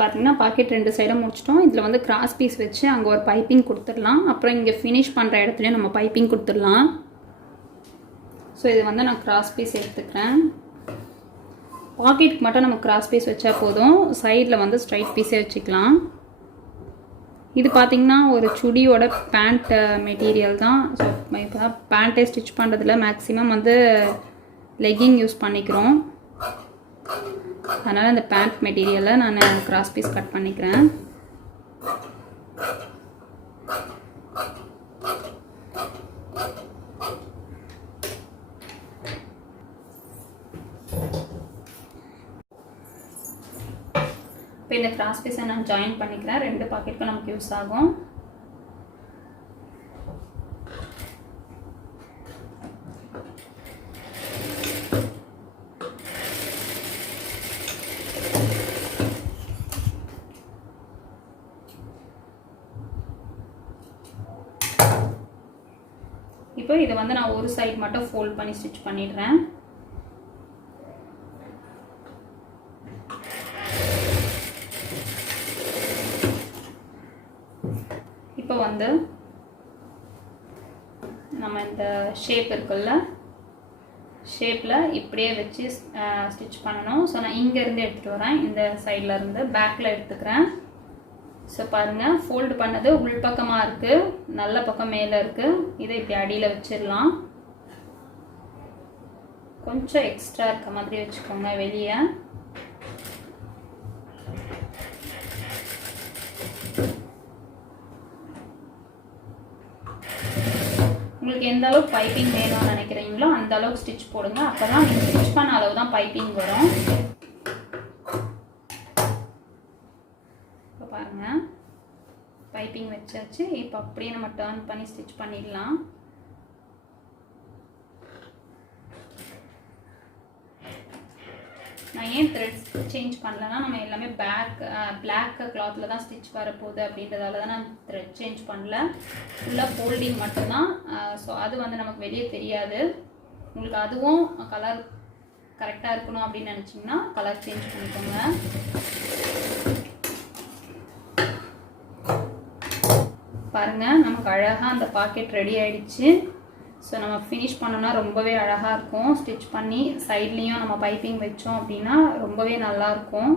பார்த்தீங்கன்னா பாக்கெட் 2 சைடும் முடிச்சிட்டோம். இதில் வந்து கிராஸ் பீஸ் வச்சு அங்கே ஒரு பைப்பிங் கொடுத்துடலாம். அப்புறம் இங்கே ஃபினிஷ் பண்ணுற இடத்துலையும் நம்ம பைப்பிங் கொடுத்துடலாம். ஸோ இது வந்து நான் கிராஸ் பீஸ் எடுத்துக்கிறேன். பாக்கெட்டுக்கு மட்டும் நம்ம கிராஸ் பீஸ் வச்சா போதும், சைடில் வந்து ஸ்ட்ரைட் பீஸே வச்சுக்கலாம். இது பார்த்திங்கன்னா ஒரு சுடியோட பேண்ட் மெட்டீரியல் தான். ஸோ இப்போ பேண்ட்டே ஸ்டிச் பண்ணுறதுல மேக்ஸிமம் வந்து லெக்கிங் யூஸ் பண்ணிக்கிறோம். அதனால் இந்த பேண்ட் மெட்டீரியலை நான் கிராஸ் பீஸ் கட் பண்ணிக்கிறேன். இப்போ இந்த கிராஸ் பீஸை நான் ஜாயின் பண்ணிக்கிறேன். 2 பாக்கெட்டுக்கும் நமக்கு யூஸ் ஆகும். இப்போ இதை வந்து நான் ஒரு சைடு மட்டும் ஃபோல்ட் பண்ணி ஸ்டிச் பண்ணிடுறேன். இப்போ வந்து நம்ம இந்த ஷேப் இருக்குல்ல, ஷேப்பில் இப்படியே வச்சு ஸ்டிச் பண்ணணும். ஸோ நான் இங்கேருந்து எடுத்துகிட்டு வரேன், இந்த சைடில் இருந்து பேக்கில் எடுத்துக்கிறேன். ஸோ பாருங்கள், ஃபோல்டு பண்ணது உள்பக்கமாக இருக்குது, நல்ல பக்கம் மேலே இருக்குது. இதை இப்படி அடியில் வச்சிடலாம். கொஞ்சம் எக்ஸ்ட்ரா இருக்க மாதிரி வச்சுக்கோங்க வெளியே. உங்களுக்கு எந்த அளவுக்கு பைப்பிங் வேணும்னு நினைக்கிறீங்களோ அந்த அளவுக்கு ஸ்டிச் போடுங்க. அப்போ தான் நீங்கள் ஸ்டிச் பண்ண அளவு தான் பைப்பிங் வரும். இப்போ பாருங்கள், பைப்பிங் வச்சாச்சு. இப்போ அப்படியே நம்ம டர்ன் பண்ணி ஸ்டிச் பண்ணிடலாம். நான் ஏன் த்ரெட்ஸ் சேஞ்ச் பண்ணலன்னா, நம்ம எல்லாமே பிளாக் கிளாத்தில் தான் ஸ்டிச் வரப்போகுது அப்படின்றதால தான் நான் த்ரெட் சேஞ்ச் பண்ணல. ஃபுல்லாக ஃபோல்டிங் மட்டும்தான். ஸோ அது வந்து நமக்கு வெளியே தெரியாது. உங்களுக்கு அதுவும் கலர் கரெக்டாக இருக்கணும் அப்படின்னு நினச்சிங்கன்னா கலர் சேஞ்ச் பண்ணிக்கோங்க. பாருங்கள், நமக்கு அழகாக அந்த பாக்கெட் ரெடி ஆகிடுச்சு. ஸோ நம்ம ஃபினிஷ் பண்ணோன்னா ரொம்பவே அழகாக இருக்கும். ஸ்டிச் பண்ணி சைட்லேயும் நம்ம பைப்பிங் வச்சோம் அப்படின்னா ரொம்பவே நல்லாயிருக்கும்.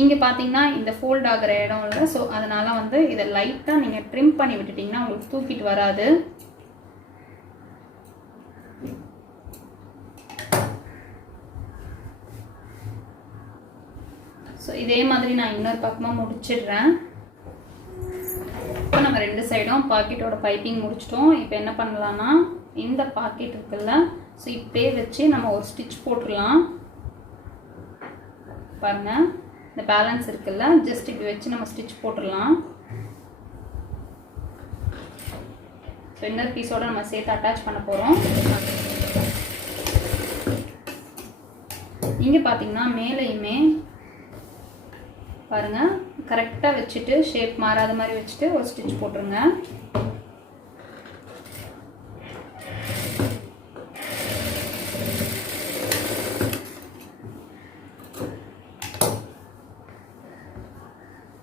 இங்கே பார்த்தீங்கன்னா இந்த ஃபோல்ட் ஆகிற இடம் இல்லை. ஸோ அதனால் வந்து இதை லைட்டாக நீங்கள் ட்ரிம் பண்ணி விட்டுட்டிங்கன்னா உங்களுக்கு தூக்கிட்டு வராது. ஸோ இதே மாதிரி நான் இன்னொரு பக்கமாக முடிச்சிடுறேன். இப்போ நம்ம 2 சைடும் பாக்கெட்டோட பைப்பிங் முடிச்சிட்டோம். இப்போ என்ன பண்ணலான்னா, இந்த பாக்கெட் இருக்குல்ல, ஸோ இப்படியே வச்சு நம்ம ஒரு ஸ்டிச் போட்டுடலாம். பாருங்கள், இந்த பேலன்ஸ் இருக்குல்ல, ஜஸ்ட் இப்படி வச்சு நம்ம ஸ்டிச் போட்டுடலாம். ஸோ இன்னொரு பீஸோட நம்ம சேர்த்து அட்டாச் பண்ண போகிறோம். இங்கே பார்த்தீங்கன்னா மேலேயுமே பாருங்கள், கரெக்டாக வச்சுட்டு ஷேப் மாறாத மாதிரி வச்சுட்டு ஒரு ஸ்டிச் போட்டுருங்க.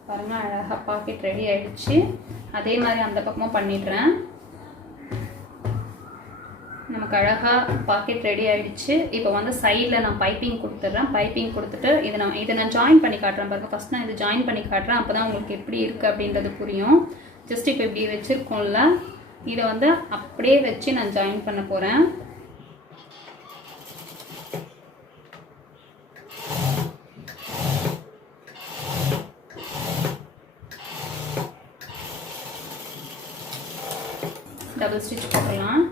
பாருங்கள், அழகாக பாக்கெட் ரெடி ஆகிடுச்சு. அதே மாதிரி அந்த பக்கமும் பண்ணிடுறேன். நமக்கு அழகாக பாக்கெட் ரெடி ஆகிடுச்சு. இப்போ வந்து சைடில் நான் பைப்பிங் கொடுத்துட்றேன். பைப்பிங் கொடுத்துட்டு இதை நான் ஜாயின் பண்ணி காட்டுறேன். பாருங்கள், ஃபஸ்ட் நான் இதை ஜாயின் பண்ணி காட்டுறேன். அப்போ தான் உங்களுக்கு எப்படி இருக்குது அப்படின்றது புரியும். ஜஸ்ட் இப்போ இப்படி வச்சுருக்கோம்ல, இதை வந்து அப்படியே வச்சு நான் ஜாயின் பண்ண போகிறேன். டபுள் ஸ்டிச் போடலாம்.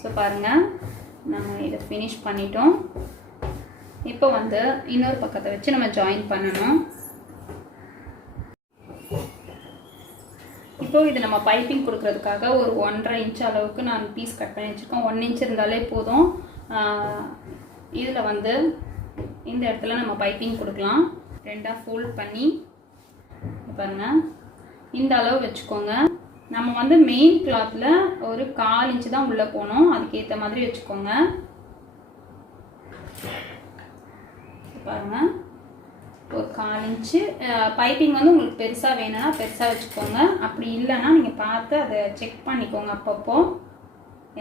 ஸோ பாருங்கள், நம்ம இதை ஃபினிஷ் பண்ணிட்டோம். இப்போ வந்து இன்னொரு பக்கத்தை வச்சு நம்ம ஜாயின் பண்ணணும். இப்போது இது நம்ம பைப்பிங் கொடுக்கறதுக்காக ஒரு 1.5 இன்ச் அளவுக்கு நான் பீஸ் கட் பண்ணி வச்சுருக்கோம். 1 இன்ச் இருந்தாலே போதும். இதில் வந்து இந்த இடத்துல நம்ம பைப்பிங் கொடுக்கலாம். 2ஆக ஃபோல்ட் பண்ணி பாருங்கள், இந்த அளவு வச்சுக்கோங்க. நம்ம வந்து மெயின் கிளாத்தில் ஒரு 1/4 இன்ச்சு தான் உள்ளே போகணும், அதுக்கேற்ற மாதிரி வச்சுக்கோங்க. பாருங்கள், ஒரு 1/4 இன்ச்சு. பைப்பிங் வந்து உங்களுக்கு பெருசாக வேணும்னா பெருசாக வச்சுக்கோங்க, அப்படி இல்லைன்னா நீங்கள் பார்த்து அதை செக் பண்ணிக்கோங்க. அப்பப்போ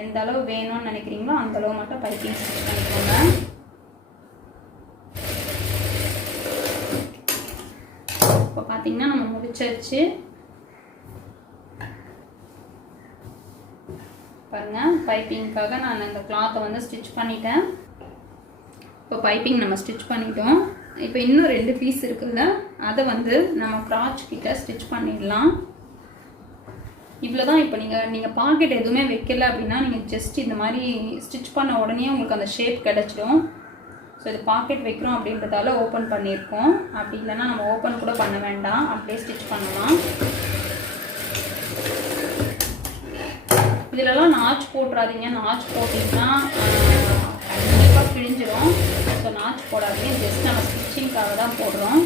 எந்த அளவு வேணும்னு நினைக்கிறீங்களோ அந்த அளவு மட்டும் பைப்பிங் ஸ்டிச் பண்ணிக்கோங்க. இப்போ பார்த்தீங்கன்னா நம்ம முடிச்சாச்சு. பாருங்கள், பைப்பிங்காக நான் இந்த கிளாத்தை வந்து ஸ்டிச் பண்ணிட்டேன். இப்போ பைப்பிங் நம்ம ஸ்டிச் பண்ணிட்டோம். இப்போ இன்னும் 2 பீஸ் இருக்குல்ல, அதை வந்து நம்ம கிராச் கிட்ட ஸ்டிச் பண்ணிடலாம். இவ்வளோ தான். இப்போ நீங்கள் பாக்கெட் எதுவுமே வைக்கல அப்படின்னா நீங்கள் ஜஸ்ட் இந்த மாதிரி ஸ்டிச் பண்ண உடனே உங்களுக்கு அந்த ஷேப் கிடச்சிடும். ஸோ இது பாக்கெட் வைக்கிறோம் அப்படின்றதால ஓப்பன் பண்ணியிருக்கோம். அப்படி இல்லைன்னா நம்ம ஓப்பன் கூட பண்ண வேண்டாம், அப்படியே ஸ்டிச் பண்ணலாம். இதிலலாம் நாச் போட்டுறாதீங்க. நாச் போட்டிங்கன்னா கண்டிப்பாக கிழிஞ்சிடும். ஸோ நாச் போடாதீங்க, ஜஸ்ட் நம்ம ஸ்டிச்சிங்காக தான் போடுறோம்.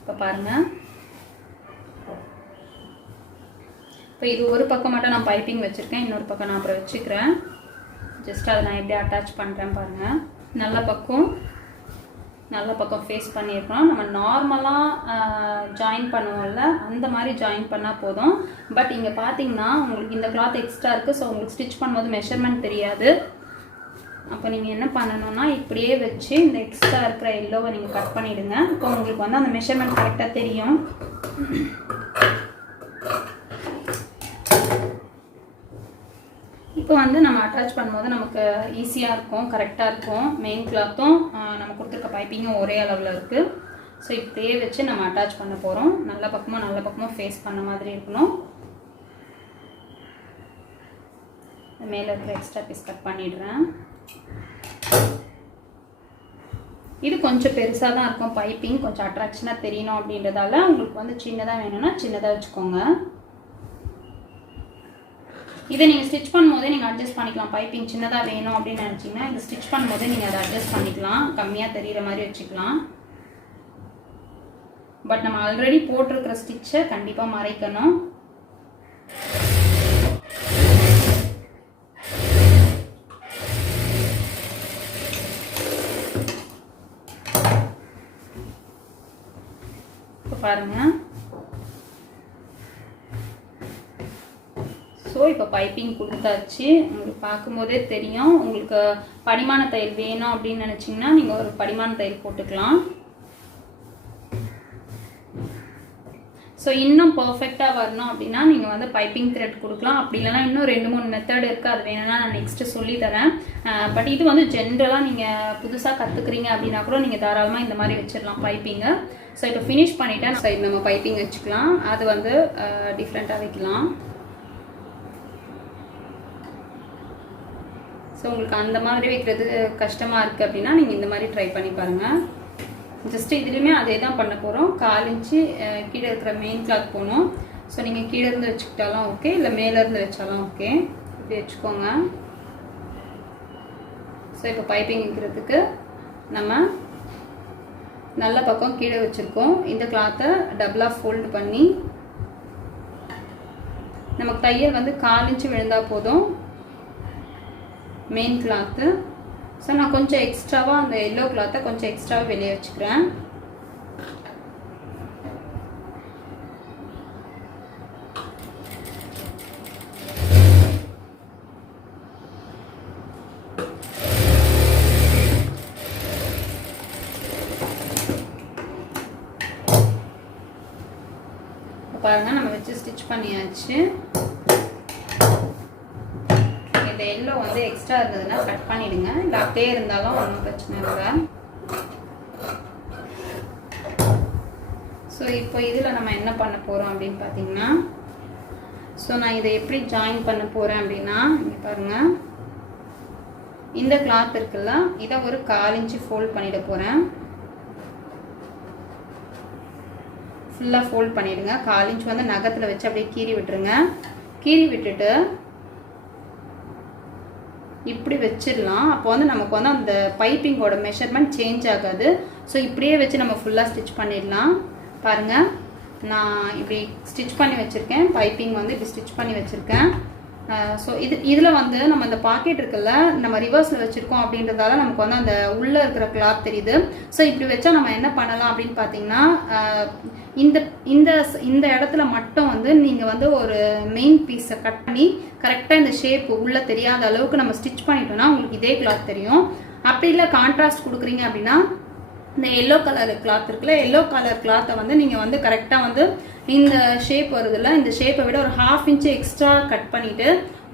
இப்போ பாருங்கள், இப்போ இது ஒரு பக்கம் மட்டும் நான் பைப்பிங் வச்சுருக்கேன், இன்னொரு பக்கம் நான் அப்புறம் வச்சுக்கிறேன். ஜஸ்ட் அதை நான் எப்படி அட்டாச் பண்ணுறேன் பாருங்கள். நல்ல பக்கம் ஃபேஸ் பண்ணியிருக்கோம். நம்ம நார்மலாக ஜாயின் பண்ணுவோம்ல, அந்த மாதிரி ஜாயின் பண்ணால் போதும். பட் இங்கே பார்த்தீங்கன்னா உங்களுக்கு இந்த கிளாத் எக்ஸ்ட்ரா இருக்குது. ஸோ உங்களுக்கு ஸ்டிச் பண்ணும்போது மெஷர்மெண்ட் தெரியாது. அப்போ நீங்கள் என்ன பண்ணணும்னா இப்படியே வச்சு இந்த எக்ஸ்ட்ரா இருக்கிற எல்லோவை நீங்கள் கட் பண்ணிவிடுங்க. இப்போ உங்களுக்கு வந்து அந்த மெஷர்மெண்ட் கரெக்டாக தெரியும். இப்போ வந்து நம்ம அட்டாச் பண்ணும்போது நமக்கு ஈஸியாக இருக்கும், கரெக்டாக இருக்கும். மெயின் கிளாத்தும் நம்ம கொடுத்துருக்க பைப்பிங்கும் ஒரே அளவில் இருக்குது. ஸோ இப்படியே வச்சு நம்ம அட்டாச் பண்ண போகிறோம். நல்ல பக்கமும் ஃபேஸ் பண்ண மாதிரி இருக்கணும். மேலே இருக்கிற எக்ஸ்ட்ரா பீஸ் கட் பண்ணிடுறேன். இது கொஞ்சம் பெருசாக தான் இருக்கும். பைப்பிங் கொஞ்சம் அட்ராக்ஷனாக தெரியணும் அப்படின்றதால உங்களுக்கு வந்து சின்னதாக வேணும்னா சின்னதாக வச்சுக்கோங்க. இதை நீங்கள் ஸ்டிச் பண்ணும்போதே நீங்கள் அட்ஜஸ்ட் பண்ணிக்கலாம். பைப்பிங் சின்னதாக வேணும் அப்படின்னு நினச்சிங்கன்னா இந்த ஸ்டிச் பண்ணும்போதே நீங்கள் அதை அட்ஜஸ்ட் பண்ணிக்கலாம், கம்மியாக தெரிகிற மாதிரி வச்சுக்கலாம். பட் நம்ம ஆல்ரெடி போட்டிருக்கிற ஸ்டிச்சை கண்டிப்பாக மறைக்கணும். இப்போ பாருங்கள், ஸோ இப்போ பைப்பிங் கொடுத்தாச்சு. உங்களுக்கு பார்க்கும்போதே தெரியும். உங்களுக்கு படிமான தையல் வேணும் அப்படின்னு நினச்சிங்கன்னா நீங்கள் ஒரு படிமான தையல் போட்டுக்கலாம். ஸோ இன்னும் பர்ஃபெக்டாக வரணும் அப்படின்னா நீங்கள் வந்து பைப்பிங் த்ரெட் கொடுக்கலாம். அப்படி இல்லைனா இன்னும் 2-3 மெத்தட் இருக்குது, அது வேணும்னா நான் நெக்ஸ்ட்டு சொல்லித்தரேன். பட் இது வந்து ஜென்ரலாக நீங்கள் புதுசாக கற்றுக்குறீங்க அப்படின்னா கூட நீங்கள் தாராளமாக இந்த மாதிரி வச்சிடலாம் பைப்பிங்கை. ஸோ இப்போ ஃபினிஷ் பண்ணிவிட்டேன். சைடு நம்ம பைப்பிங் வச்சுக்கலாம், அது வந்து டிஃப்ரெண்ட்டாக வைக்கலாம். ஸோ உங்களுக்கு அந்த மாதிரி வைக்கிறது கஷ்டமாக இருக்குது அப்படின்னா நீங்கள் இந்த மாதிரி ட்ரை பண்ணி பாருங்கள். ஜஸ்ட்டு இதுலேயுமே அதே தான் பண்ண போகிறோம். 1/4 இன்ச்சு கீழே இருக்கிற மெயின் கிளாத் போகணும். ஸோ நீங்கள் கீழே இருந்து வச்சுக்கிட்டாலும் ஓகே, இல்லை மேலேருந்து வச்சாலும் ஓகே, இப்படி வச்சுக்கோங்க. ஸோ இப்போ பைப்பிங் வைக்கிறதுக்கு நம்ம நல்ல பக்கம் கீழே வச்சுருக்கோம். இந்த கிளாத்தை டபுளாக ஃபோல்டு பண்ணி நமக்கு தையல் வந்து 1/4 இன்ச்சு விழுந்தால் போதும் மெயின் கிளாத்து. ஸோ நான் கொஞ்சம் எக்ஸ்ட்ராவாக அந்த எல்லோ கிளாத்தை கொஞ்சம் எக்ஸ்ட்ராவாக வெளியே வச்சுக்கிறேன். பாருங்கள், நம்ம வச்சு ஸ்டிச் பண்ணியாச்சு. இந்த எல்லோ வந்து எக்ஸ்ட்ரா இருந்ததுன்னா கட் பண்ணிடுங்க, இல்லை அப்படியே இருந்தாலும் ஒன்றும் பிரச்சனை இல்லை. ஸோ இப்போ இதில் நம்ம என்ன பண்ண போகிறோம் அப்படின்னு பார்த்தீங்கன்னா, ஸோ நான் இதை எப்படி ஜாயின் பண்ண போகிறேன் அப்படின்னா, இங்கே பாருங்கள், இந்த கிளாத் இருக்குல்ல, இதை ஒரு 1/4 இன்ச்சு ஃபோல்ட் பண்ணிட போகிறேன். ஃபுல்லாக ஃபோல்ட் பண்ணிவிடுங்க. 1/4 இன்ச் வந்து நகத்தில் வச்சு அப்படியே கீறி விட்டுருங்க. கீறி விட்டுட்டு இப்படி வச்சிடலாம். அப்போ வந்து நமக்கு வந்து அந்த பைப்பிங்கோட மெஷர்மெண்ட் சேஞ்ச் ஆகாது. ஸோ இப்படியே வச்சு நம்ம ஃபுல்லாக ஸ்டிச் பண்ணிடலாம். பாருங்கள், நான் இப்படி ஸ்டிச் பண்ணி வச்சுருக்கேன். பைப்பிங் வந்து இப்படி ஸ்டிச் பண்ணி வச்சுருக்கேன். ஸோ இதில் வந்து நம்ம இந்த பாக்கெட் இருக்குல்ல, நம்ம ரிவர்ஸில் வச்சுருக்கோம் அப்படின்றதால நமக்கு வந்து அந்த உள்ளே இருக்கிற கிளாத் தெரியுது. ஸோ இப்படி வச்சா நம்ம என்ன பண்ணலாம் அப்படின்னு பார்த்தீங்கன்னா, இந்த இந்த இந்த இடத்துல மட்டும் வந்து நீங்கள் வந்து ஒரு மெயின் பீஸை கட் பண்ணி கரெக்டாக இந்த ஷேப் உள்ளே தெரியாத அளவுக்கு நம்ம ஸ்டிச் பண்ணிட்டோம்னா உங்களுக்கு இதே கிளாத் தெரியும். அப்படி இல்லை கான்ட்ராஸ்ட் கொடுக்குறீங்க அப்படின்னா, இந்த எல்லோ கலர் கிளாத் இருக்குல்ல, எல்லோ கலர் கிளாத்தை வந்து நீங்கள் வந்து கரெக்டாக வந்து இந்த ஷேப் வருதுல்ல, இந்த ஷேப்பை விட ஒரு 1/2 இன்ச்சு எக்ஸ்ட்ரா கட் பண்ணிவிட்டு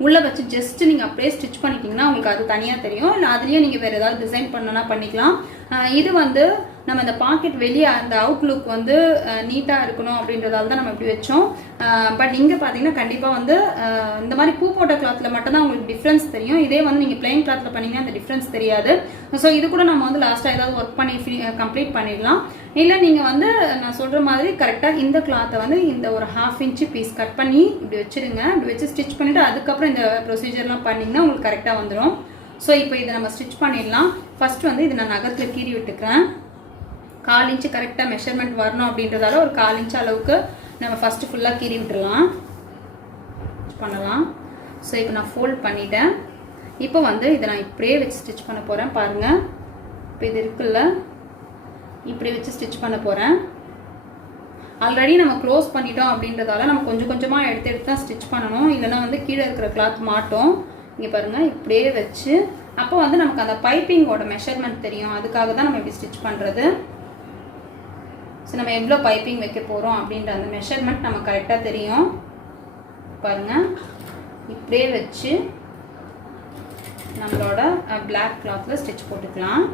உள்ளே வச்சு ஜஸ்ட் நீங்கள் அப்படியே ஸ்டிச் பண்ணிட்டீங்கன்னா உங்களுக்கு அது தனியாக தெரியும். இல்லை அதுலேயே நீங்கள் வேறு ஏதாவது டிசைன் பண்ணனா பண்ணிக்கலாம். இது வந்து நம்ம இந்த பாக்கெட் வெளியே அந்த அவுட்லுக் வந்து நீட்டாக இருக்கணும் அப்படின்றதால தான் நம்ம இப்படி வச்சோம். பட் இங்கே பார்த்தீங்கன்னா கண்டிப்பாக வந்து இந்த மாதிரி பூ போட்ட கிளாத்தில் மட்டும்தான் உங்களுக்கு டிஃப்ரென்ஸ் தெரியும். இதே வந்து நீங்கள் பிளெயின் கிளாத்தில் பண்ணிங்கன்னா அந்த டிஃப்ரென்ஸ் தெரியாது. ஸோ இது கூட நம்ம வந்து லாஸ்ட்டாக ஏதாவது ஒர்க் பண்ணி கம்ப்ளீட் பண்ணிடலாம். இல்லை நீங்கள் வந்து நான் சொல்கிற மாதிரி கரெக்டாக இந்த கிளாத்தை வந்து இந்த ஒரு 1/2 இன்ச்சு பீஸ் கட் பண்ணி இப்படி வச்சுருங்க. இப்படி வச்சு ஸ்டிச் பண்ணிவிட்டு அதுக்கப்புறம் இந்த ப்ரொசீஜர்லாம் பண்ணிங்கன்னா உங்களுக்கு கரெக்டாக வந்துடும். ஸோ இப்போ இதை நம்ம ஸ்டிச் பண்ணிடலாம். ஃபஸ்ட்டு வந்து இதை நான் நகத்தில் கீறி விட்டுக்கிறேன். 1/4 இன்ச்சு கரெக்டாக மெஷர்மெண்ட் வரணும் அப்படின்றதால ஒரு 1/4 இன்ச்சு அளவுக்கு நம்ம ஃபஸ்ட்டு ஃபுல்லாக கீறி விட்டுடலாம் பண்ணலாம். ஸோ இப்போ நான் ஃபோல்ட் பண்ணிட்டேன். இப்போ வந்து இதை நான் இப்படியே வச்சு ஸ்டிச் பண்ண போகிறேன். பாருங்கள், இப்போ இது இருக்குல்ல, இப்படி வச்சு ஸ்டிச் பண்ண போகிறேன். ஆல்ரெடி நம்ம க்ளோஸ் பண்ணிட்டோம் அப்படின்றதால நம்ம கொஞ்சம் கொஞ்சமாக எடுத்து தான் ஸ்டிச் பண்ணணும். இல்லைனா வந்து கீழே இருக்கிற கிளாத் மாட்டோம். இங்கே பாருங்கள், இப்படியே வச்சு அப்போ வந்து நமக்கு அந்த பைப்பிங்கோட மெஷர்மெண்ட் தெரியும். அதுக்காக தான் நம்ம இப்படி ஸ்டிச் பண்ணுறது. ஸோ நம்ம எவ்வளோ பைப்பிங் வைக்க போகிறோம் அப்படின்ற அந்த மெஷர்மெண்ட் நம்ம கரெக்டாக தெரியும். பாருங்கள், இப்படியே வச்சு நம்மளோட பிளாக் கிளாத்தில் ஸ்டிச் போட்டுக்கலாம்.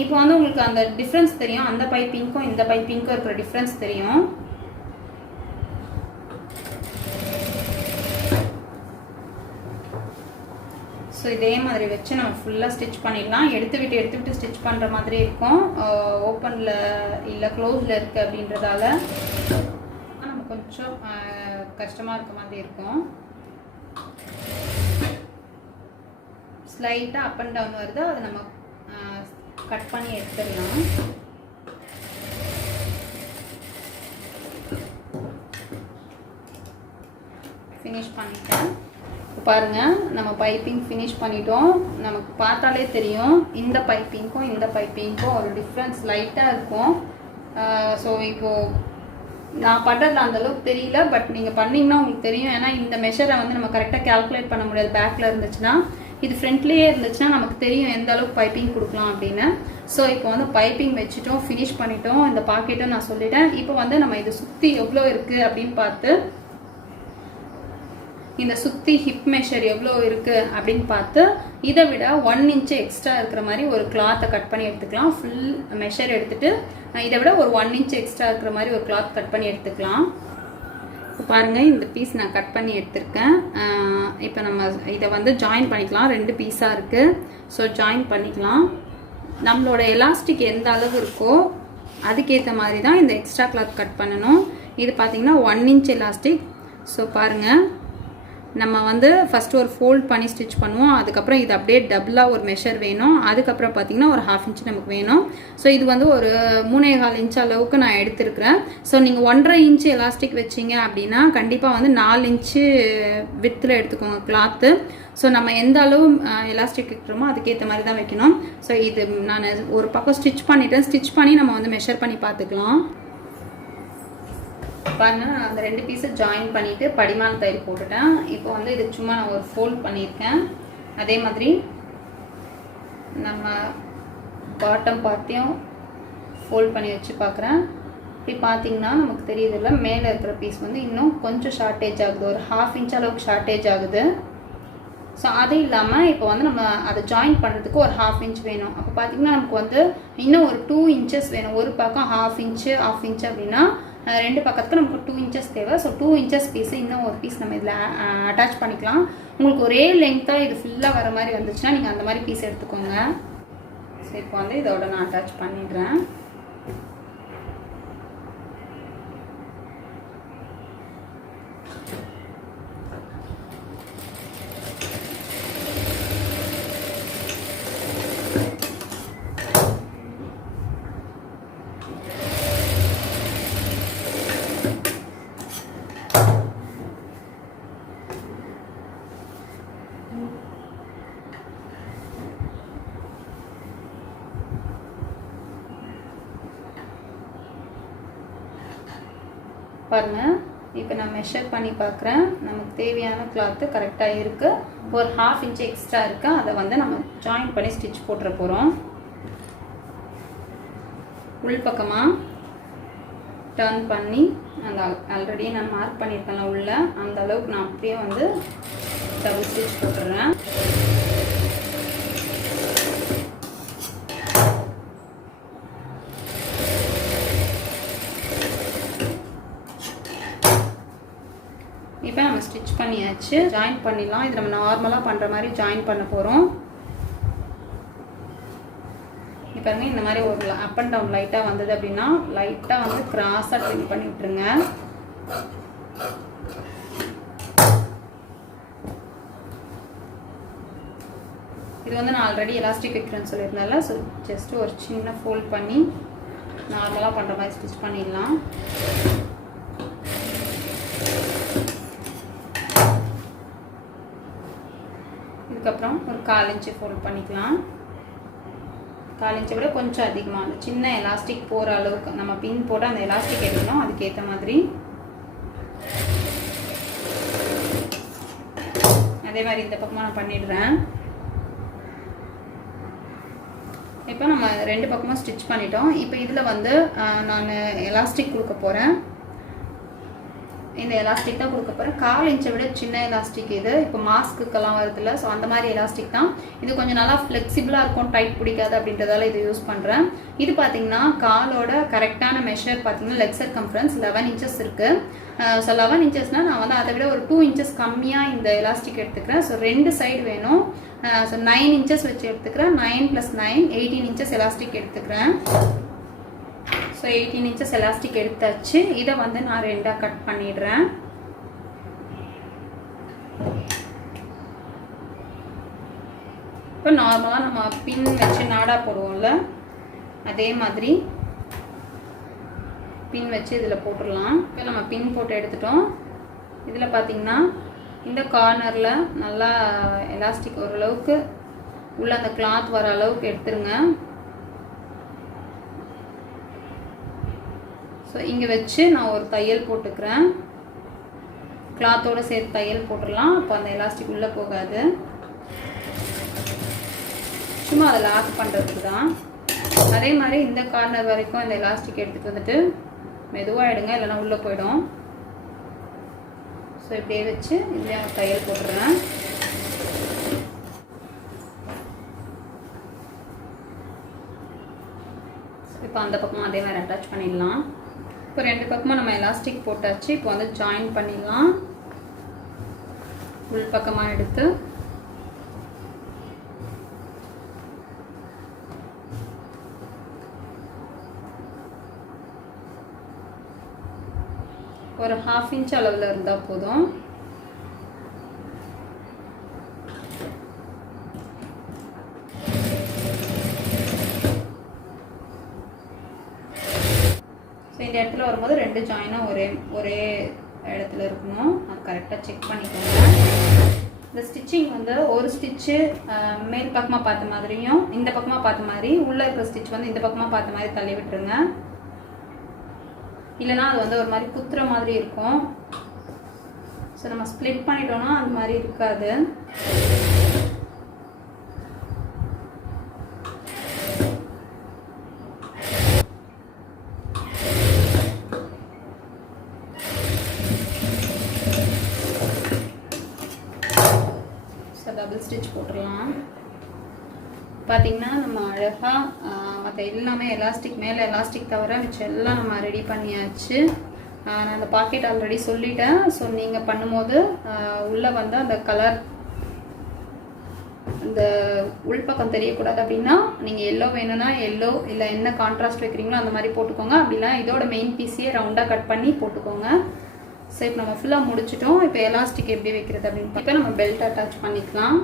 இப்போ வந்து உங்களுக்கு அந்த டிஃப்ரென்ஸ் தெரியும். அந்த பைப்பிங்க்கும் இந்த பைப்பிங்க்கும் இருக்கிற டிஃப்ரென்ஸ் தெரியும். ஸோ இதே மாதிரி வச்சு நம்ம ஃபுல்லாக ஸ்டிச் பண்ணிடலாம். எடுத்து விட்டு ஸ்டிச் பண்ணுற மாதிரி இருக்கும். ஓப்பனில் இல்லை க்ளோஸில் இருக்குது அப்படின்றதால நம்ம கொஞ்சம் கஷ்டமாக இருக்க மாதிரி இருக்கும். ஸ்லைட்டாக அப் அண்ட் டவுன் வருது, அதை நம்ம கட் பண்ணி எடுத்துடலாம். ஃபினிஷ் பண்ணிட்டேன். பாருங்கள், நம்ம பைப்பிங் ஃபினிஷ் பண்ணிட்டோம். நமக்கு பார்த்தாலே தெரியும் இந்த பைப்பிங்க்கும் இந்த பைப்பிங்க்கும் ஒரு டிஃப்ரென்ஸ் லைட்டாக இருக்கும். ஸோ இப்போது நான் பண்ணுறதுல அந்தளவுக்கு தெரியல, பட் நீங்கள் பண்ணிங்கன்னா உங்களுக்கு தெரியும். ஏன்னா இந்த மெஷரை வந்து நம்ம கரெக்டாக கேல்குலேட் பண்ண முடியாது. பேக்கில் இருந்துச்சுன்னா, இது ஃப்ரண்ட்லேயே இருந்துச்சுன்னா நமக்கு தெரியும் எந்த அளவுக்கு பைப்பிங் கொடுக்கலாம் அப்படின்னு. ஸோ இப்போ வந்து பைப்பிங் வச்சுட்டோம், ஃபினிஷ் பண்ணிட்டோம். இந்த பாக்கெட்டும் நான் சொல்லிட்டேன். இப்போ வந்து நம்ம இதை சுற்றி எவ்வளோ இருக்குது அப்படின்னு பார்த்து, இந்த சுற்றி ஹிப் மெஷர் எவ்வளோ இருக்குது அப்படின்னு பார்த்து இதை விட 1 இன்ச்சு எக்ஸ்ட்ரா இருக்கிற மாதிரி ஒரு கிளாத்தை கட் பண்ணி எடுத்துக்கலாம். ஃபுல் மெஷர் எடுத்துகிட்டு இதை விட ஒரு 1 இன்ச்சு எக்ஸ்ட்ரா இருக்கிற மாதிரி ஒரு கிளாத் கட் பண்ணி எடுத்துக்கலாம். இப்போ பாருங்கள், இந்த பீஸ் நான் கட் பண்ணி எடுத்திருக்கேன். இப்போ நம்ம இதை வந்து ஜாயின் பண்ணிக்கலாம். 2 பீஸாக இருக்குது. ஸோ ஜாயின் பண்ணிக்கலாம். நம்மளோட எலாஸ்டிக் எந்த அளவு இருக்கோ அதுக்கேற்ற மாதிரி தான் இந்த எக்ஸ்ட்ரா கிளாத் கட் பண்ணணும். இது பார்த்திங்கன்னா 1 இன்ச் எலாஸ்டிக். ஸோ பாருங்கள், நம்ம வந்து ஃபஸ்ட்டு ஒரு ஃபோல்ட் பண்ணி ஸ்டிச் பண்ணுவோம். அதுக்கப்புறம் இது அப்படியே டபுளாக ஒரு மெஷர் வேணும். அதுக்கப்புறம் பார்த்திங்கன்னா ஒரு 1/2 இன்ச் நமக்கு வேணும். ஸோ இது வந்து ஒரு 3.25 இன்ச் அளவுக்கு நான் எடுத்துருக்கிறேன். ஸோ நீங்கள் 1.5 இன்ச்சு எலாஸ்டிக் வச்சிங்க அப்படின்னா கண்டிப்பாக வந்து 4 இன்ச்சு வித்தில் எடுத்துக்கோங்க கிளாத்து. ஸோ நம்ம எந்த அளவு எலாஸ்டிக் வைக்கிறோமோ அதுக்கேற்ற மாதிரி தான் வைக்கணும். ஸோ இது நான் ஒரு பக்கம் ஸ்டிச் பண்ணிவிட்டேன். ஸ்டிச் பண்ணி நம்ம வந்து மெஷர் பண்ணி பார்த்துக்கலாம். பாருங்க, நான் அந்த 2 பீஸை ஜாயின் பண்ணிவிட்டு படிமான தையல் போட்டுட்டேன். இப்போ வந்து இது சும்மா நான் ஒரு ஃபோல்ட் பண்ணியிருக்கேன். அதே மாதிரி நம்ம பாட்டம் பார்த்தையும் ஃபோல்ட் பண்ணி வச்சு பார்க்குறேன். இப்படி பார்த்திங்கன்னா நமக்கு தெரியுதில்ல, மேலே இருக்கிற பீஸ் வந்து இன்னும் கொஞ்சம் ஷார்ட்டேஜ் ஆகுது. ஒரு 1/2 இன்ச் அளவுக்கு ஷார்ட்டேஜ் ஆகுது. ஸோ அது இல்லாமல் இப்போ வந்து நம்ம அதை ஜாயின் பண்ணுறதுக்கு ஒரு 1/2 இன்ச் வேணும். அப்போ பார்த்திங்கன்னா நமக்கு வந்து இன்னும் ஒரு 2 இன்ச்சஸ் வேணும். ஒரு பக்கம் 1/2 இன்ச்சு அப்படின்னா 2 பக்கத்துக்கு நமக்கு 2 இன்ச்சஸ் தேவை. ஸோ 2 இன்ச்சஸ் பீஸு இன்னும் ஒரு பீஸ் நம்ம இதில் அட்டாச் பண்ணிக்கலாம். உங்களுக்கு ஒரே லெங்க்த்தாக இது ஃபுல்லாக வர மாதிரி வந்துச்சுன்னா நீங்கள் அந்த மாதிரி பீஸ் எடுத்துக்கோங்க. ஸோ இப்போ வந்து இதோட நான் அட்டாச் பண்ணிடுறேன். பாருங்கள். இப்போ நான் மெஷர் பண்ணி பார்க்குறேன். நமக்கு தேவையான கிளாத்து கரெக்டாக இருக்குது. ஒரு 1/2 இன்ச் எக்ஸ்ட்ரா இருக்குது. அதை வந்து நம்ம ஜாயின் பண்ணி ஸ்டிச் போட்டுற போகிறோம். உள் பக்கமாக டர்ன் பண்ணி அந்த ஆல்ரெடி நான் மார்க் பண்ணியிருக்கேன் உள்ள அந்த அளவுக்கு நான் அப்படியே வந்து டபுள் ஸ்டிச் போட்டுடுறேன். இப்போ நம்ம ஸ்டிச் பண்ணியாச்சு. ஜாயின் பண்ணிடலாம். இது நம்ம நார்மலாக பண்ணுற மாதிரி ஜாயின் பண்ண போகிறோம். இப்போ இந்த மாதிரி ஒரு அப் அண்ட் டவுன் லைட்டாக வந்தது அப்படின்னா லைட்டாக வந்து கிராஸாக ட்ரிம் பண்ணி விட்டுருங்க. இது வந்து நான் ஆல்ரெடி எலாஸ்டிக் வைக்கிறேன்னு சொல்லியிருந்தால ஸோ ஜஸ்ட்டு ஒரு சின்ன ஃபோல்ட் பண்ணி நார்மலாக பண்ணுற மாதிரி ஸ்டிச் பண்ணிடலாம். இதுக்கப்புறம் ஒரு 1/4 இன்ச்சு ஃபோல்ட் பண்ணிக்கலாம். 1/4 இன்ச்சை விட கொஞ்சம் அதிகமாக சின்ன எலாஸ்டிக் போகிற அளவுக்கு நம்ம பின் போட்டு அந்த எலாஸ்டிக் எடுக்கணும். அதுக்கேற்ற மாதிரி அதே மாதிரி இந்த பக்கமாக நான் பண்ணிடுறேன். இப்போ நம்ம 2 பக்கமாக ஸ்டிச் பண்ணிட்டோம். இப்போ இதில் வந்து நான் எலாஸ்டிக் கொடுக்க போகிறேன். இந்த எலாஸ்டிக் தான் கொடுக்க போகிறேன். 1/4 இன்ச்சை விட சின்ன எலாஸ்டிக் இது. இப்போ மாஸ்க்குக்கெல்லாம் வருதுல்ல ஸோ அந்த மாதிரி எலாஸ்டிக் தான். இது கொஞ்சம் நல்லா ஃப்ளெக்சிபிளாக இருக்கும், டைட் பிடிக்காது அப்படின்றதால இது யூஸ் பண்ணுறேன். இது பார்த்திங்கன்னா காலோட கரெக்டான மெஷர் பார்த்திங்கன்னா லெக் சர்கம்ஃபரன்ஸ் 11 இன்ச்சஸ் இருக்குது. ஸோ 11 இன்ச்சஸ்னால் நான் வந்து அதை விட ஒரு 2 இன்ச்சஸ் கம்மியாக இந்த எலாஸ்டிக் எடுத்துக்கிறேன். ஸோ 2 சைடு வேணும். ஸோ 9 இன்ச்சஸ் வச்சு எடுத்துக்கிறேன். 9 + 9 18 இன்ச்சஸ் எலாஸ்டிக் எடுத்துக்கிறேன். ஸோ 18 இன்ச்சஸ் எலாஸ்டிக் எடுத்தாச்சு. இதை வந்து நான் 2ஆக கட் பண்ணிடுறேன். இப்போ நார்மலாக நம்ம பின் வச்சு நாடா போடுவோம்ல அதே மாதிரி பின் வச்சு இதில் போட்டுடலாம். இப்போ நம்ம பின் போட்டு எடுத்துட்டோம். இதில் பார்த்திங்கன்னா இந்த கார்னரில் நல்லா எலாஸ்டிக் ஓரளவுக்கு உள்ள அந்த கிளாத் வர அளவுக்கு எடுத்துருங்க. ஸோ இங்கே வச்சு நான் ஒரு தையல் போட்டுக்கிறேன். கிளாத்தோடு சேர்த்து தையல் போட்டுடலாம். அப்போ அந்த எலாஸ்டிக் உள்ளே போகாது. சும்மா அதை லாக் பண்ணுறதுக்கு தான். அதே மாதிரி இந்த கார்னர் வரைக்கும் இந்த எலாஸ்டிக் எடுத்துகிட்டு வந்துட்டு மெதுவாக எடுங்க, இல்லைனா உள்ளே போயிடும். ஸோ இப்படியே வச்சு இதுலேயே தையல் போட்டுடுறேன். இப்போ அந்த பக்கமும் அதே மாதிரி அட்டாச் பண்ணிடலாம். இப்போ 2 பக்கமும் நம்ம எலாஸ்டிக் போட்டாச்சு. இப்போ வந்து ஜாயின் பண்ணிடலாம். உள் பக்கமாக எடுத்து ஒரு 1/2 இன்ச் அளவில் இருந்தால் போதும். இந்த இடத்துல வரும்போது 2 ஜாயினும் ஒரே இடத்துல இருக்கணும். அது கரெக்டாக செக் பண்ணிக்கோங்க. இந்த ஸ்டிச்சிங் வந்து ஒரு ஸ்டிச்சு மேல் பக்கமாக பார்த்த மாதிரியும் இந்த பக்கமாக பார்த்த மாதிரி உள்ளே இருக்கிற ஸ்டிச் வந்து இந்த பக்கமாக பார்த்த மாதிரி தள்ளி விட்டுருங்க. இல்லைனா அது வந்து ஒரு மாதிரி குத்துற மாதிரி இருக்கும். ஸோ நம்ம ஸ்ப்ளிட் பண்ணிட்டோம்னா அந்த மாதிரி இருக்காது. டபுள் ஸ்டிச் போட்டுடலாம். பார்த்திங்கன்னா நம்ம அழகாக மற்ற எல்லாமே எலாஸ்டிக் மேலே எலாஸ்டிக் தவிர மிச்சம் எல்லாம் நம்ம ரெடி பண்ணியாச்சு. நான் அந்த பாக்கெட் ஆல்ரெடி சொல்லிட்டேன். ஸோ நீங்கள் பண்ணும்போது உள்ளே வந்து அந்த கலர் இந்த உள்பக்கம் தெரியக்கூடாது அப்படின்னா நீங்கள் எல்லோ வேணும்னா எல்லோ, இல்லை என்ன கான்ட்ராஸ்ட் வைக்கிறீங்களோ அந்த மாதிரி போட்டுக்கோங்க. அப்படிலாம் இதோட மெயின் பீஸையே ரவுண்டாக கட் பண்ணி போட்டுக்கோங்க. ஸோ இப்போ நம்ம ஃபுல்லாக முடிச்சிட்டோம். இப்போ எலாஸ்டிக் எப்படி வைக்கிறது அப்படின்னு இப்போ நம்ம பெல்ட் அட்டாச் பண்ணிக்கலாம்.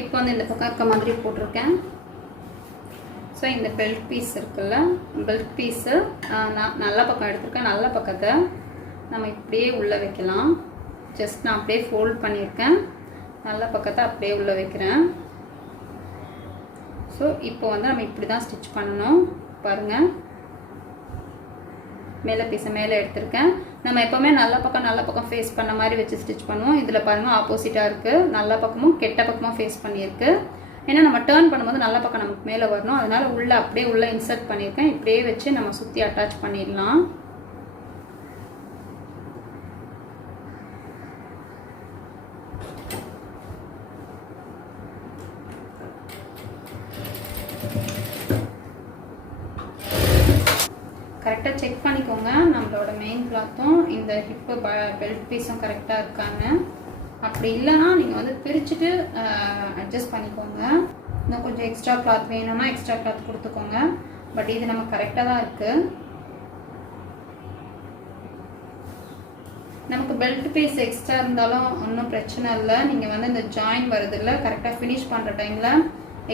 இப்போ வந்து இந்த பக்கம் இருக்க மாதிரி போட்டிருக்கேன். ஸோ இந்த பெல்ட் பீஸ் இருக்குல்ல, பெல்ட் பீஸு நான் நல்ல பக்கம் எடுத்திருக்கேன். நல்ல பக்கத்தை நம்ம இப்படியே உள்ளே வைக்கலாம். ஜஸ்ட் நான் அப்படியே ஃபோல்ட் பண்ணியிருக்கேன். நல்ல பக்கத்தை அப்படியே உள்ளே வைக்கிறேன். ஸோ இப்போ வந்து நம்ம இப்படி தான் ஸ்டிச் பண்ணணும். பாருங்கள், மேலே பீஸை மேலே எடுத்திருக்கேன். நம்ம எப்போவுமே நல்ல பக்கம் ஃபேஸ் பண்ண மாதிரி வச்சு ஸ்டிச் பண்ணுவோம். இதில் பாருங்கள் ஆப்போசிட்டாக இருக்குது, நல்ல பக்கமும் கெட்ட பக்கமும் ஃபேஸ் பண்ணியிருக்கு. ஏன்னா நம்ம டேர்ன் பண்ணும்போது நல்ல பக்கம் நமக்கு மேலே வரணும், அதனால் உள்ளே அப்படியே உள்ளே இன்சர்ட் பண்ணியிருக்கேன். இப்படியே வச்சு நம்ம சுற்றி அட்டாச் பண்ணிடலாம். கரெக்டாக செக் பண்ணிக்கோங்க நம்மளோட மெயின் கிளாத்தும் இந்த ஹிப்பு பெல்ட் பீஸும் கரெக்டாக இருக்காங்க. அப்படி இல்லைன்னா நீங்கள் வந்து பிரிச்சுட்டு அட்ஜஸ்ட் பண்ணிக்கோங்க. இன்னும் கொஞ்சம் எக்ஸ்ட்ரா கிளாத் வேணும்னா எக்ஸ்ட்ரா கிளாத் கொடுத்துக்கோங்க. பட் இது நம்ம கரெக்டாக தான் இருக்குது. நமக்கு பெல்ட் பீஸ் எக்ஸ்ட்ரா இருந்தாலும் ஒன்றும் பிரச்சனை இல்லை. நீங்கள் வந்து இந்த ஜாயின் வருதில்ல, கரெக்டாக ஃபினிஷ் பண்ணுற டைமில்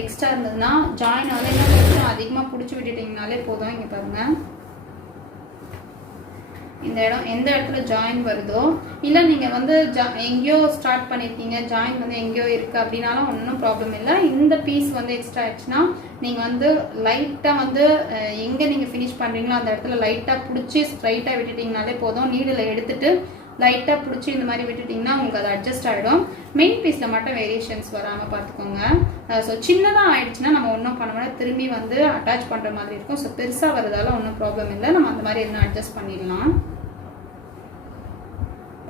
எக்ஸ்ட்ரா இருந்ததுன்னா ஜாயின் வந்து இன்னும் கொஞ்சம் அதிகமாக பிடிச்சி விட்டுட்டிங்கனாலே போதும். இங்கே பாருங்கள், இந்த இடம் எந்த இடத்துல ஜாயின் வருதோ, இல்லை நீங்கள் வந்து எங்கேயோ ஸ்டார்ட் பண்ணியிருக்கீங்க, ஜாயின் வந்து எங்கேயோ இருக்குது அப்படின்னாலும் ஒன்றும் ப்ராப்ளம் இல்லை. இந்த பீஸ் வந்து எக்ஸ்ட்ரா ஆயிடுச்சுன்னா நீங்கள் வந்து லைட்டாக வந்து எங்கே நீங்கள் ஃபினிஷ் பண்ணுறீங்களோ அந்த இடத்துல லைட்டாக பிடிச்சி ஸ்ட்ரைட்டாக விட்டுட்டிங்கனாலே போதும். நீடில் எடுத்துகிட்டு லைட்டாக பிடிச்சி இந்த மாதிரி விட்டுட்டிங்கன்னா உங்களுக்கு அது அட்ஜஸ்ட் ஆகிடும். மெயின் பீஸில் மட்டும் வேரியேஷன்ஸ் வராமல் பார்த்துக்கோங்க. ஸோ சின்னதாக ஆயிடுச்சுன்னா நம்ம ஒன்றும் பண்ண முடியாது, திரும்பி வந்து அட்டாச் பண்ணுற மாதிரி இருக்கும். ஸோ பெருசாக வரதால ஒன்றும் ப்ராப்ளம் இல்லை, நம்ம அந்த மாதிரி எதுனா அட்ஜஸ்ட் பண்ணிடலாம்.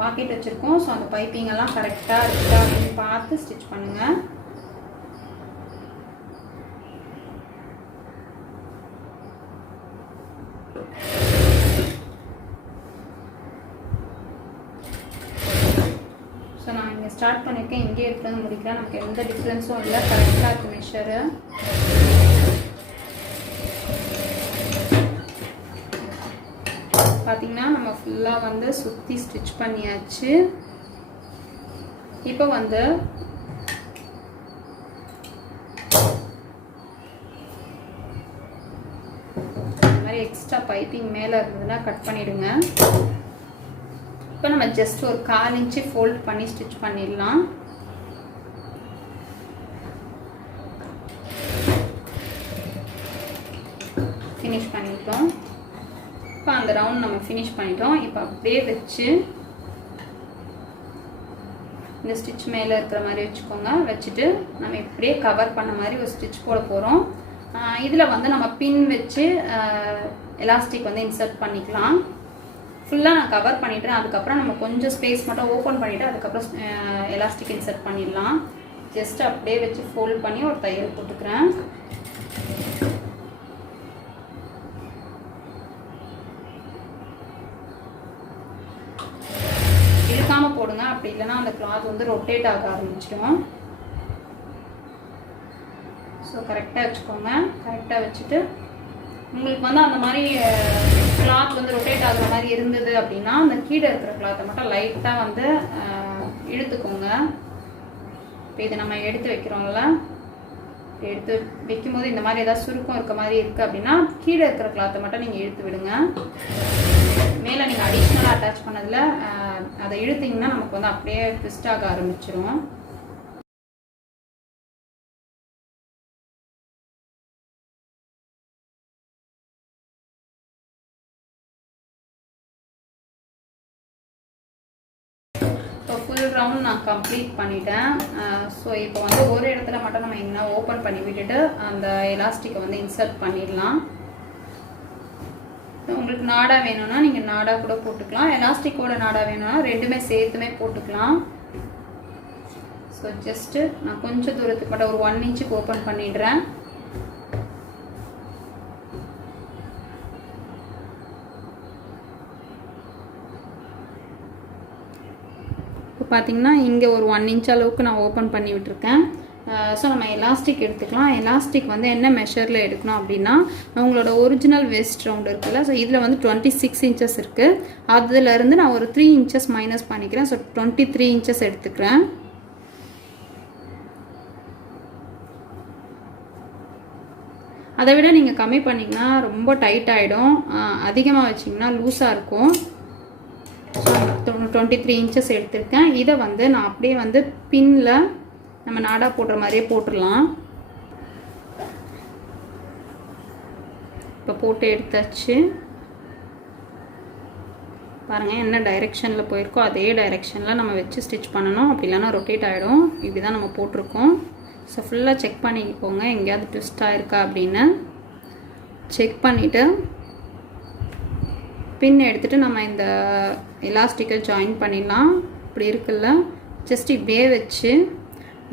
பாக்கெட் வச்சுருக்கோம், ஸோ அந்த பைப்பிங் எல்லாம் கரெக்டாக இருக்கா அப்படின்னு பார்த்து ஸ்டிச் பண்ணுங்கள். ஸோ நான் இங்கே ஸ்டார்ட் பண்ணியிருக்கேன், இங்கே எடுத்து முடிக்கிறேன். நமக்கு எந்த டிஃப்ரென்ஸும் இல்லை, கரெக்டாக இருக்குது மெஷரு. பார்த்தீங்கன்னா நம்ம ஃபுல்லாக வந்து சுற்றி ஸ்டிச் பண்ணியாச்சு. இப்போ வந்து இந்த மாதிரி எக்ஸ்ட்ரா பைப்பிங் மேலே இருந்ததுன்னா கட் பண்ணிவிடுங்க. இப்போ நம்ம ஜஸ்ட் ஒரு 1/4 இன்ச்சு ஃபோல்ட் பண்ணி ஸ்டிச் பண்ணிடலாம். ஃபினிஷ் பண்ணிட்டோம். இப்போ அந்த ரவுண்ட் நம்ம ஃபினிஷ் பண்ணிட்டோம். இப்போ அப்படியே வச்சு இந்த ஸ்டிச் மேலே இருக்கிற மாதிரி வச்சுக்கோங்க. வச்சுட்டு நம்ம இப்படியே கவர் பண்ண மாதிரி ஒரு ஸ்டிச் போட போகிறோம். இதில் வந்து நம்ம பின் வச்சு எலாஸ்டிக் வந்து இன்சர்ட் பண்ணிக்கலாம். ஃபுல்லாக நான் கவர் பண்ணிட்டேன். அதுக்கப்புறம் நம்ம கொஞ்சம் ஸ்பேஸ் மட்டும் ஓப்பன் பண்ணிவிட்டு அதுக்கப்புறம் எலாஸ்டிக் இன்சர்ட் பண்ணிடலாம். ஜஸ்ட் அப்படியே வச்சு ஃபோல்ட் பண்ணி ஒரு தையல் போட்டுக்கிறேன். இழுக்காமல் போடுங்க, அப்படி இல்லைன்னா அந்த கிளாத் வந்து ரொட்டேட் ஆக ஆரம்பிச்சிடும். ஸோ கரெக்டாக வச்சுக்கோங்க. கரெக்டாக வச்சுட்டு உங்களுக்கு வந்து அந்த மாதிரி கிளாத் வந்து ரொட்டேட் ஆகிற மாதிரி இருந்தது அப்படின்னா அந்த கீழே இருக்கிற கிளாத்தை மட்டும் லைட்டாக வந்து இழுத்துக்கோங்க. இப்போ இதை நம்ம எடுத்து வைக்கிறோம்ல, எடுத்து வைக்கும்போது இந்த மாதிரி ஏதாவது சுருக்கம் இருக்க மாதிரி இருக்குது அப்படின்னா கீழே இருக்கிற கிளாத்தை மட்டும் நீங்கள் இழுத்து விடுங்க. மேலே நீங்கள் அடிஷ்னலாக அட்டாச் பண்ணதில் அதை இழுத்திங்கன்னா நமக்கு வந்து அப்படியே ட்விஸ்ட் ஆக ஆரம்பிச்சிடும். இப்போ ஃபுல் ரவுண்ட் நான் கம்ப்ளீட் பண்ணிட்டேன். ஸோ இப்போ வந்து ஒரு இடத்துல மட்டும் நம்ம என்ன ஓப்பன் பண்ணி விட்டுட்டு அந்த எலாஸ்டிக்கை வந்து இன்சர்ட் பண்ணிடலாம். உங்களுக்கு நாடா வேணும்னா நீங்கள் நாடா கூட போட்டுக்கலாம், எலாஸ்டிக்கோட நாடா வேணும்னா ரெண்டுமே சேர்த்துமே போட்டுக்கலாம். ஸோ ஜஸ்ட்டு நான் கொஞ்சம் தூரத்துக்கு மட்டும் ஒரு 1 இன்ச்சுக்கு ஓப்பன் பண்ணிடுறேன். இப்போ பார்த்தீங்கன்னா இங்கே ஒரு 1 இன்ச் அளவுக்கு நான் ஓப்பன் பண்ணி விட்டுருக்கேன். ஸோ நம்ம எலாஸ்டிக் எடுத்துக்கலாம். எலாஸ்டிக் வந்து என்ன மெஷரில் எடுக்கணும் அப்படின்னா உங்களோட ஒரிஜினல் வெஸ்ட் ரவுண்ட் இருக்குல்ல, ஸோ இதில் வந்து 26 இன்ச்சஸ் இருக்குது. அதுலேருந்து நான் ஒரு 3 இன்ச்சஸ் மைனஸ் பண்ணிக்கிறேன். ஸோ 23 இன்ச்சஸ் எடுத்துக்கிறேன். அதை விட நீங்கள் கம்மி பண்ணிங்கன்னா ரொம்ப டைட் ஆகிடும், அதிகமாக வச்சிங்கன்னா லூஸாக இருக்கும். 23 இன்ச்சஸ் எடுத்திருக்கேன். இதை வந்து நான் அப்படியே வந்து பின்னில் நம்ம நாடா போடுற மாதிரியே போட்டுடலாம். இப்போ போட்டு எடுத்தாச்சு. பாருங்கள் என்ன டைரெக்ஷனில் போயிருக்கோ அதே டைரெக்ஷனில் நம்ம வச்சு ஸ்டிச் பண்ணணும். அப்படி இல்லைனா ரொட்டேட் ஆகிடும். இப்படி தான் நம்ம போட்டிருக்கோம். ஸோ ஃபுல்லாக செக் பண்ணிக்கோங்க எங்கேயாவது ட்விஸ்ட் ஆகிருக்கா அப்படின்னு. செக் பண்ணிவிட்டு பின் எடுத்துகிட்டு நம்ம இந்த எலாஸ்டிக்கை ஜாயின் பண்ணிடலாம். இப்படி இருக்குல்ல, ஜஸ்ட் இப்படியே வச்சு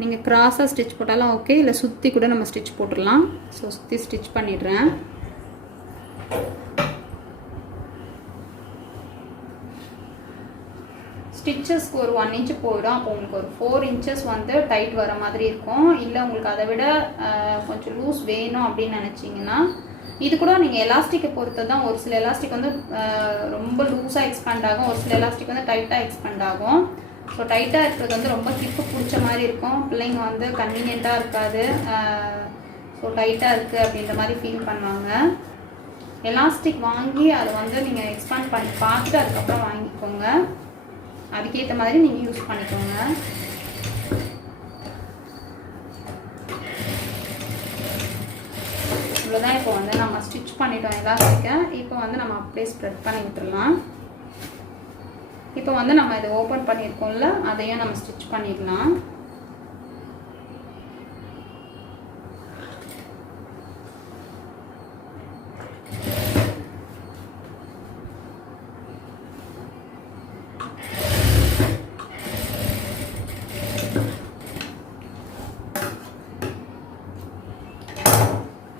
நீங்கள் கிராஸாக ஸ்டிச் போட்டாலும் ஓகே, இல்லை சுற்றி கூட நம்ம ஸ்டிச் போட்டுடலாம். ஸோ சுற்றி ஸ்டிச் பண்ணிடுறேன். ஸ்டிச்சஸ்க்கு ஒரு 1 இன்ச் போயிடும். அப்போ உங்களுக்கு ஒரு 4 இன்ச்சஸ் வந்து டைட் வர மாதிரி இருக்கும். இல்லை உங்களுக்கு அதை விட கொஞ்சம் லூஸ் வேணும் அப்படின்னு நினச்சிங்கன்னா இது கூட நீங்கள் எலாஸ்டிக்கை பொறுத்து தான். ஒரு சில எலாஸ்டிக் வந்து ரொம்ப லூஸாக எக்ஸ்பேண்ட் ஆகும், ஒரு சில எலாஸ்டிக் வந்து டைட்டாக எக்ஸ்பேண்ட் ஆகும். ஸோ டைட்டாக இருக்கிறது வந்து ரொம்ப கிப்பு பிடிச்ச மாதிரி இருக்கும், பிள்ளைங்க வந்து கன்வீனியண்ட்டாக இருக்காது. ஸோ டைட்டாக இருக்குது அப்படின்ற மாதிரி ஃபீல் பண்ணுவாங்க. எலாஸ்டிக் வாங்கி அதை வந்து நீங்கள் எக்ஸ்பேண்ட் பண்ணி பார்த்துட்டு அதுக்கப்புறம் வாங்கிக்கோங்க. அதுக்கேற்ற மாதிரி நீங்கள் யூஸ் பண்ணிக்கோங்க. இவ்வளோதான். இப்போ வந்து நம்ம ஸ்டிச் பண்ணிட்டோம் எலாஸ்டிக்கை. இப்போ வந்து நம்ம அப்படியே ஸ்ப்ரெட் பண்ணி விட்டுடலாம். இப்போ வந்து நம்ம இதை ஓப்பன் பண்ணியிருக்கோம்ல, அதையும் நம்ம ஸ்டிச் பண்ணிடலாம்.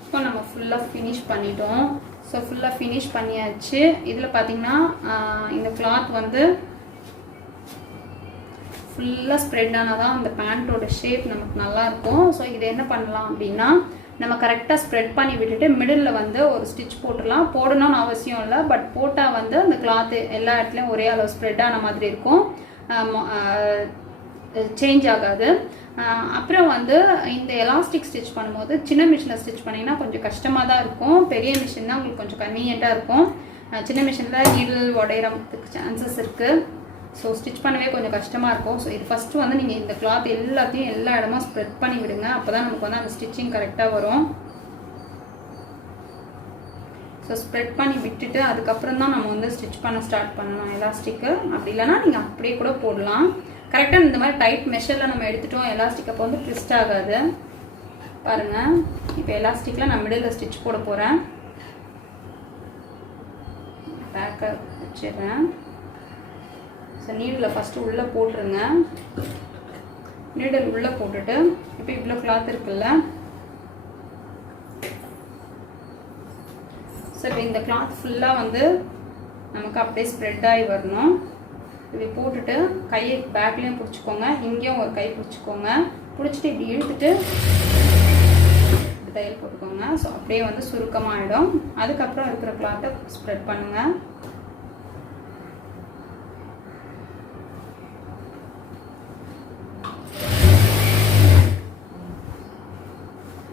இப்போ நம்ம ஃபுல்லாக ஃபினிஷ் பண்ணிட்டோம். ஸோ ஃபுல்லாக ஃபினிஷ் பண்ணியாச்சு. இதில் பார்த்திங்கன்னா இந்த கிளாத் வந்து ஃபுல்லாக ஸ்ப்ரெட் ஆனால் தான் அந்த பேண்ட்டோட ஷேப் நமக்கு நல்லாயிருக்கும். ஸோ இதை என்ன பண்ணலாம் அப்படின்னா, நம்ம கரெக்டாக ஸ்ப்ரெட் பண்ணி விட்டுட்டு மிடில் வந்து ஒரு ஸ்டிச் போட்டுடலாம். போடணும்னு அவசியம் இல்லை, பட் போட்டால் வந்து அந்த கிளாத்து எல்லா இடத்துலையும் ஒரே அளவு ஸ்ப்ரெட் ஆன மாதிரி இருக்கும், சேஞ்ச் ஆகாது. அப்புறம் வந்து இந்த எலாஸ்டிக் ஸ்டிச் பண்ணும்போது சின்ன மிஷினில் ஸ்டிச் பண்ணிங்கன்னா கொஞ்சம் கஷ்டமாக தான் இருக்கும். பெரிய மிஷின் தான் உங்களுக்கு கொஞ்சம் கன்வீனியண்ட்டாக இருக்கும். சின்ன மிஷினில் நீடில் உடையிறதுக்கு சான்சஸ் இருக்குது. ஸோ ஸ்டிச் பண்ணவே கொஞ்சம் கஷ்டமாக இருக்கும். ஸோ இது ஃபஸ்ட்டு வந்து நீங்கள் இந்த கிளாத் எல்லாத்தையும் எல்லா இடமும் ஸ்ப்ரெட் பண்ணி விடுங்க. அப்போ தான் நமக்கு வந்து அந்த ஸ்டிச்சிங் கரெக்டாக வரும். ஸோ ஸ்ப்ரெட் பண்ணி விட்டுட்டு அதுக்கப்புறம் தான் நம்ம வந்து ஸ்டிச் பண்ண ஸ்டார்ட் பண்ணணும் எலாஸ்டிக்கு. அப்படி இல்லைனா நீங்கள் அப்படியே கூட போடலாம். கரெக்டாக இந்த மாதிரி டைட் மெஷரில் நம்ம எடுத்துட்டோம் எலாஸ்டிக், அப்போ வந்து ட்விஸ்ட் ஆகாது. பாருங்கள், இப்போ எலாஸ்டிக்கில் நான் மிடில் ஸ்டிச் போட போகிறேன். பேக்கை வச்சிடுறேன். ஸோ நீடில் ஃபஸ்ட்டு உள்ளே போட்டுருங்க. நீடில் உள்ளே போட்டுட்டு இப்போ இவ்வளோ கிளாத் இருக்குல்ல, ஸோ இப்போ இந்த கிளாத் ஃபுல்லாக வந்து நமக்கு அப்படியே ஸ்ப்ரெட் ஆகி வரணும். இப்படி போட்டுட்டு கையை பேக்லேயும் பிடிச்சிக்கோங்க, இங்கேயும் ஒரு கை பிடிச்சிக்கோங்க. பிடிச்சிட்டு இப்படி இழுத்துட்டு இப்படி தையல் போட்டுக்கோங்க. ஸோ அப்படியே வந்து சுருக்கமாகிடும். அதுக்கப்புறம் இருக்கிற கிளாத்தை ஸ்ப்ரெட் பண்ணுங்கள்.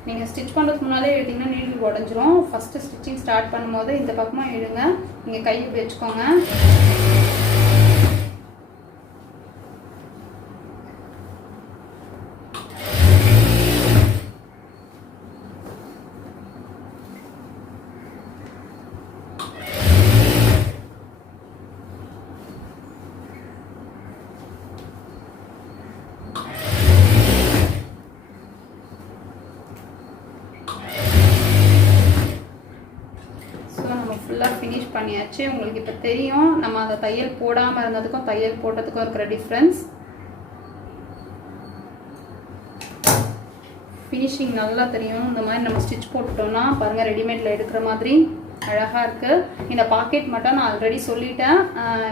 நீங்கள் ஸ்டிச் பண்ணுறதுக்கு முன்னாலே எடுத்திங்கன்னா நீடில் உடஞ்சிரும். ஃபஸ்ட்டு ஸ்டிச்சிங் ஸ்டார்ட் பண்ணும்போது இந்த பக்கமாக இழுங்க, நீங்கள் கையை வச்சுக்கோங்க. ஃபுல்லாக ஃபினிஷ் பண்ணியாச்சு. உங்களுக்கு இப்போ தெரியும் நம்ம அந்த தையல் போடாமல் இருந்ததுக்கும் தையல் போட்டதுக்கும் இருக்கிற டிஃப்ரென்ஸ். ஃபினிஷிங் நல்லா தெரியும். இந்த மாதிரி நம்ம ஸ்டிச் போட்டுட்டோம்னா பாருங்கள், ரெடிமேடில் எடுக்கிற மாதிரி அழகாக இருக்குது. இந்த பாக்கெட் மட்டும் நான் ஆல்ரெடி சொல்லிட்டேன்.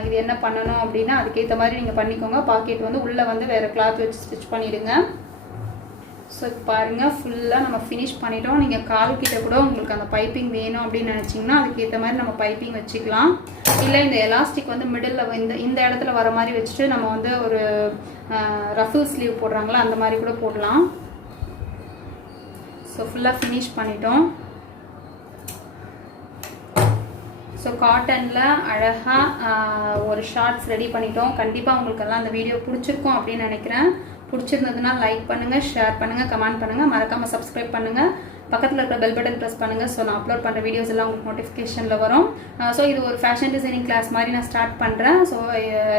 இது என்ன பண்ணணும் அப்படின்னா அதுக்கேற்ற மாதிரி நீங்கள் பண்ணிக்கோங்க. பாக்கெட் வந்து உள்ளே வந்து வேறு கிளாத் வச்சு ஸ்டிச் பண்ணிவிடுங்க. ஸோ பாருங்கள், ஃபுல்லாக நம்ம ஃபினிஷ் பண்ணிட்டோம். நீங்கள் கால் கிட்ட கூட உங்களுக்கு அந்த பைப்பிங் வேணும் அப்படின்னு நினச்சிங்கன்னா அதுக்கேற்ற மாதிரி நம்ம பைப்பிங் வச்சுக்கலாம். இல்லை இந்த எலாஸ்டிக் வந்து மிடில் இந்த இடத்துல வர மாதிரி வச்சுட்டு நம்ம வந்து ஒரு ரஃபிள் ஸ்லீவ் போடுறாங்களா அந்த மாதிரி கூட போடலாம். ஸோ ஃபுல்லாக ஃபினிஷ் பண்ணிட்டோம். ஸோ காட்டனில் அழகாக ஒரு ஷார்ட்ஸ் ரெடி பண்ணிட்டோம். கண்டிப்பாக உங்களுக்கெல்லாம் அந்த வீடியோ பிடிச்சிருக்கும் அப்படின்னு நினைக்கிறேன். பிடிச்சிருந்ததுன்னா லைக் பண்ணுங்கள், ஷேர் பண்ணுங்கள், கமெண்ட் பண்ணுங்கள், மறக்காமல் சப்ஸ்கிரைப் பண்ணுங்கள். பக்கத்தில் இருக்கிற பெல் பட்டன் ப்ரெஸ் பண்ணுங்கள். ஸோ நான் அப்லோட் பண்ணுற வீடியோஸ் எல்லாம் உங்களுக்கு நோட்டிஃபிகேஷனில் வரும். ஸோ இது ஒரு ஃபேஷன் டிசைனிங் கிளாஸ் மாதிரி நான் ஸ்டார்ட் பண்ணுறேன். ஸோ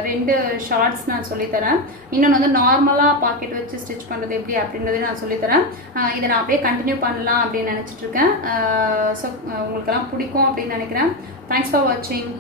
2 ஷார்ட்ஸ் நான் சொல்லித்தரேன். இன்னொன்று வந்து நார்மலாக பாக்கெட் வச்சு ஸ்டிச் பண்ணுறது எப்படி அப்படின்றதையும் நான் சொல்லித்தரேன். இதை நான் அப்படியே கண்டினியூ பண்ணலாம் அப்படின்னு நினச்சிட்ருக்கேன். ஸோ உங்களுக்கெல்லாம் பிடிக்கும் அப்படின்னு நினைக்கிறேன். தேங்க்ஸ் ஃபார் வாட்சிங்.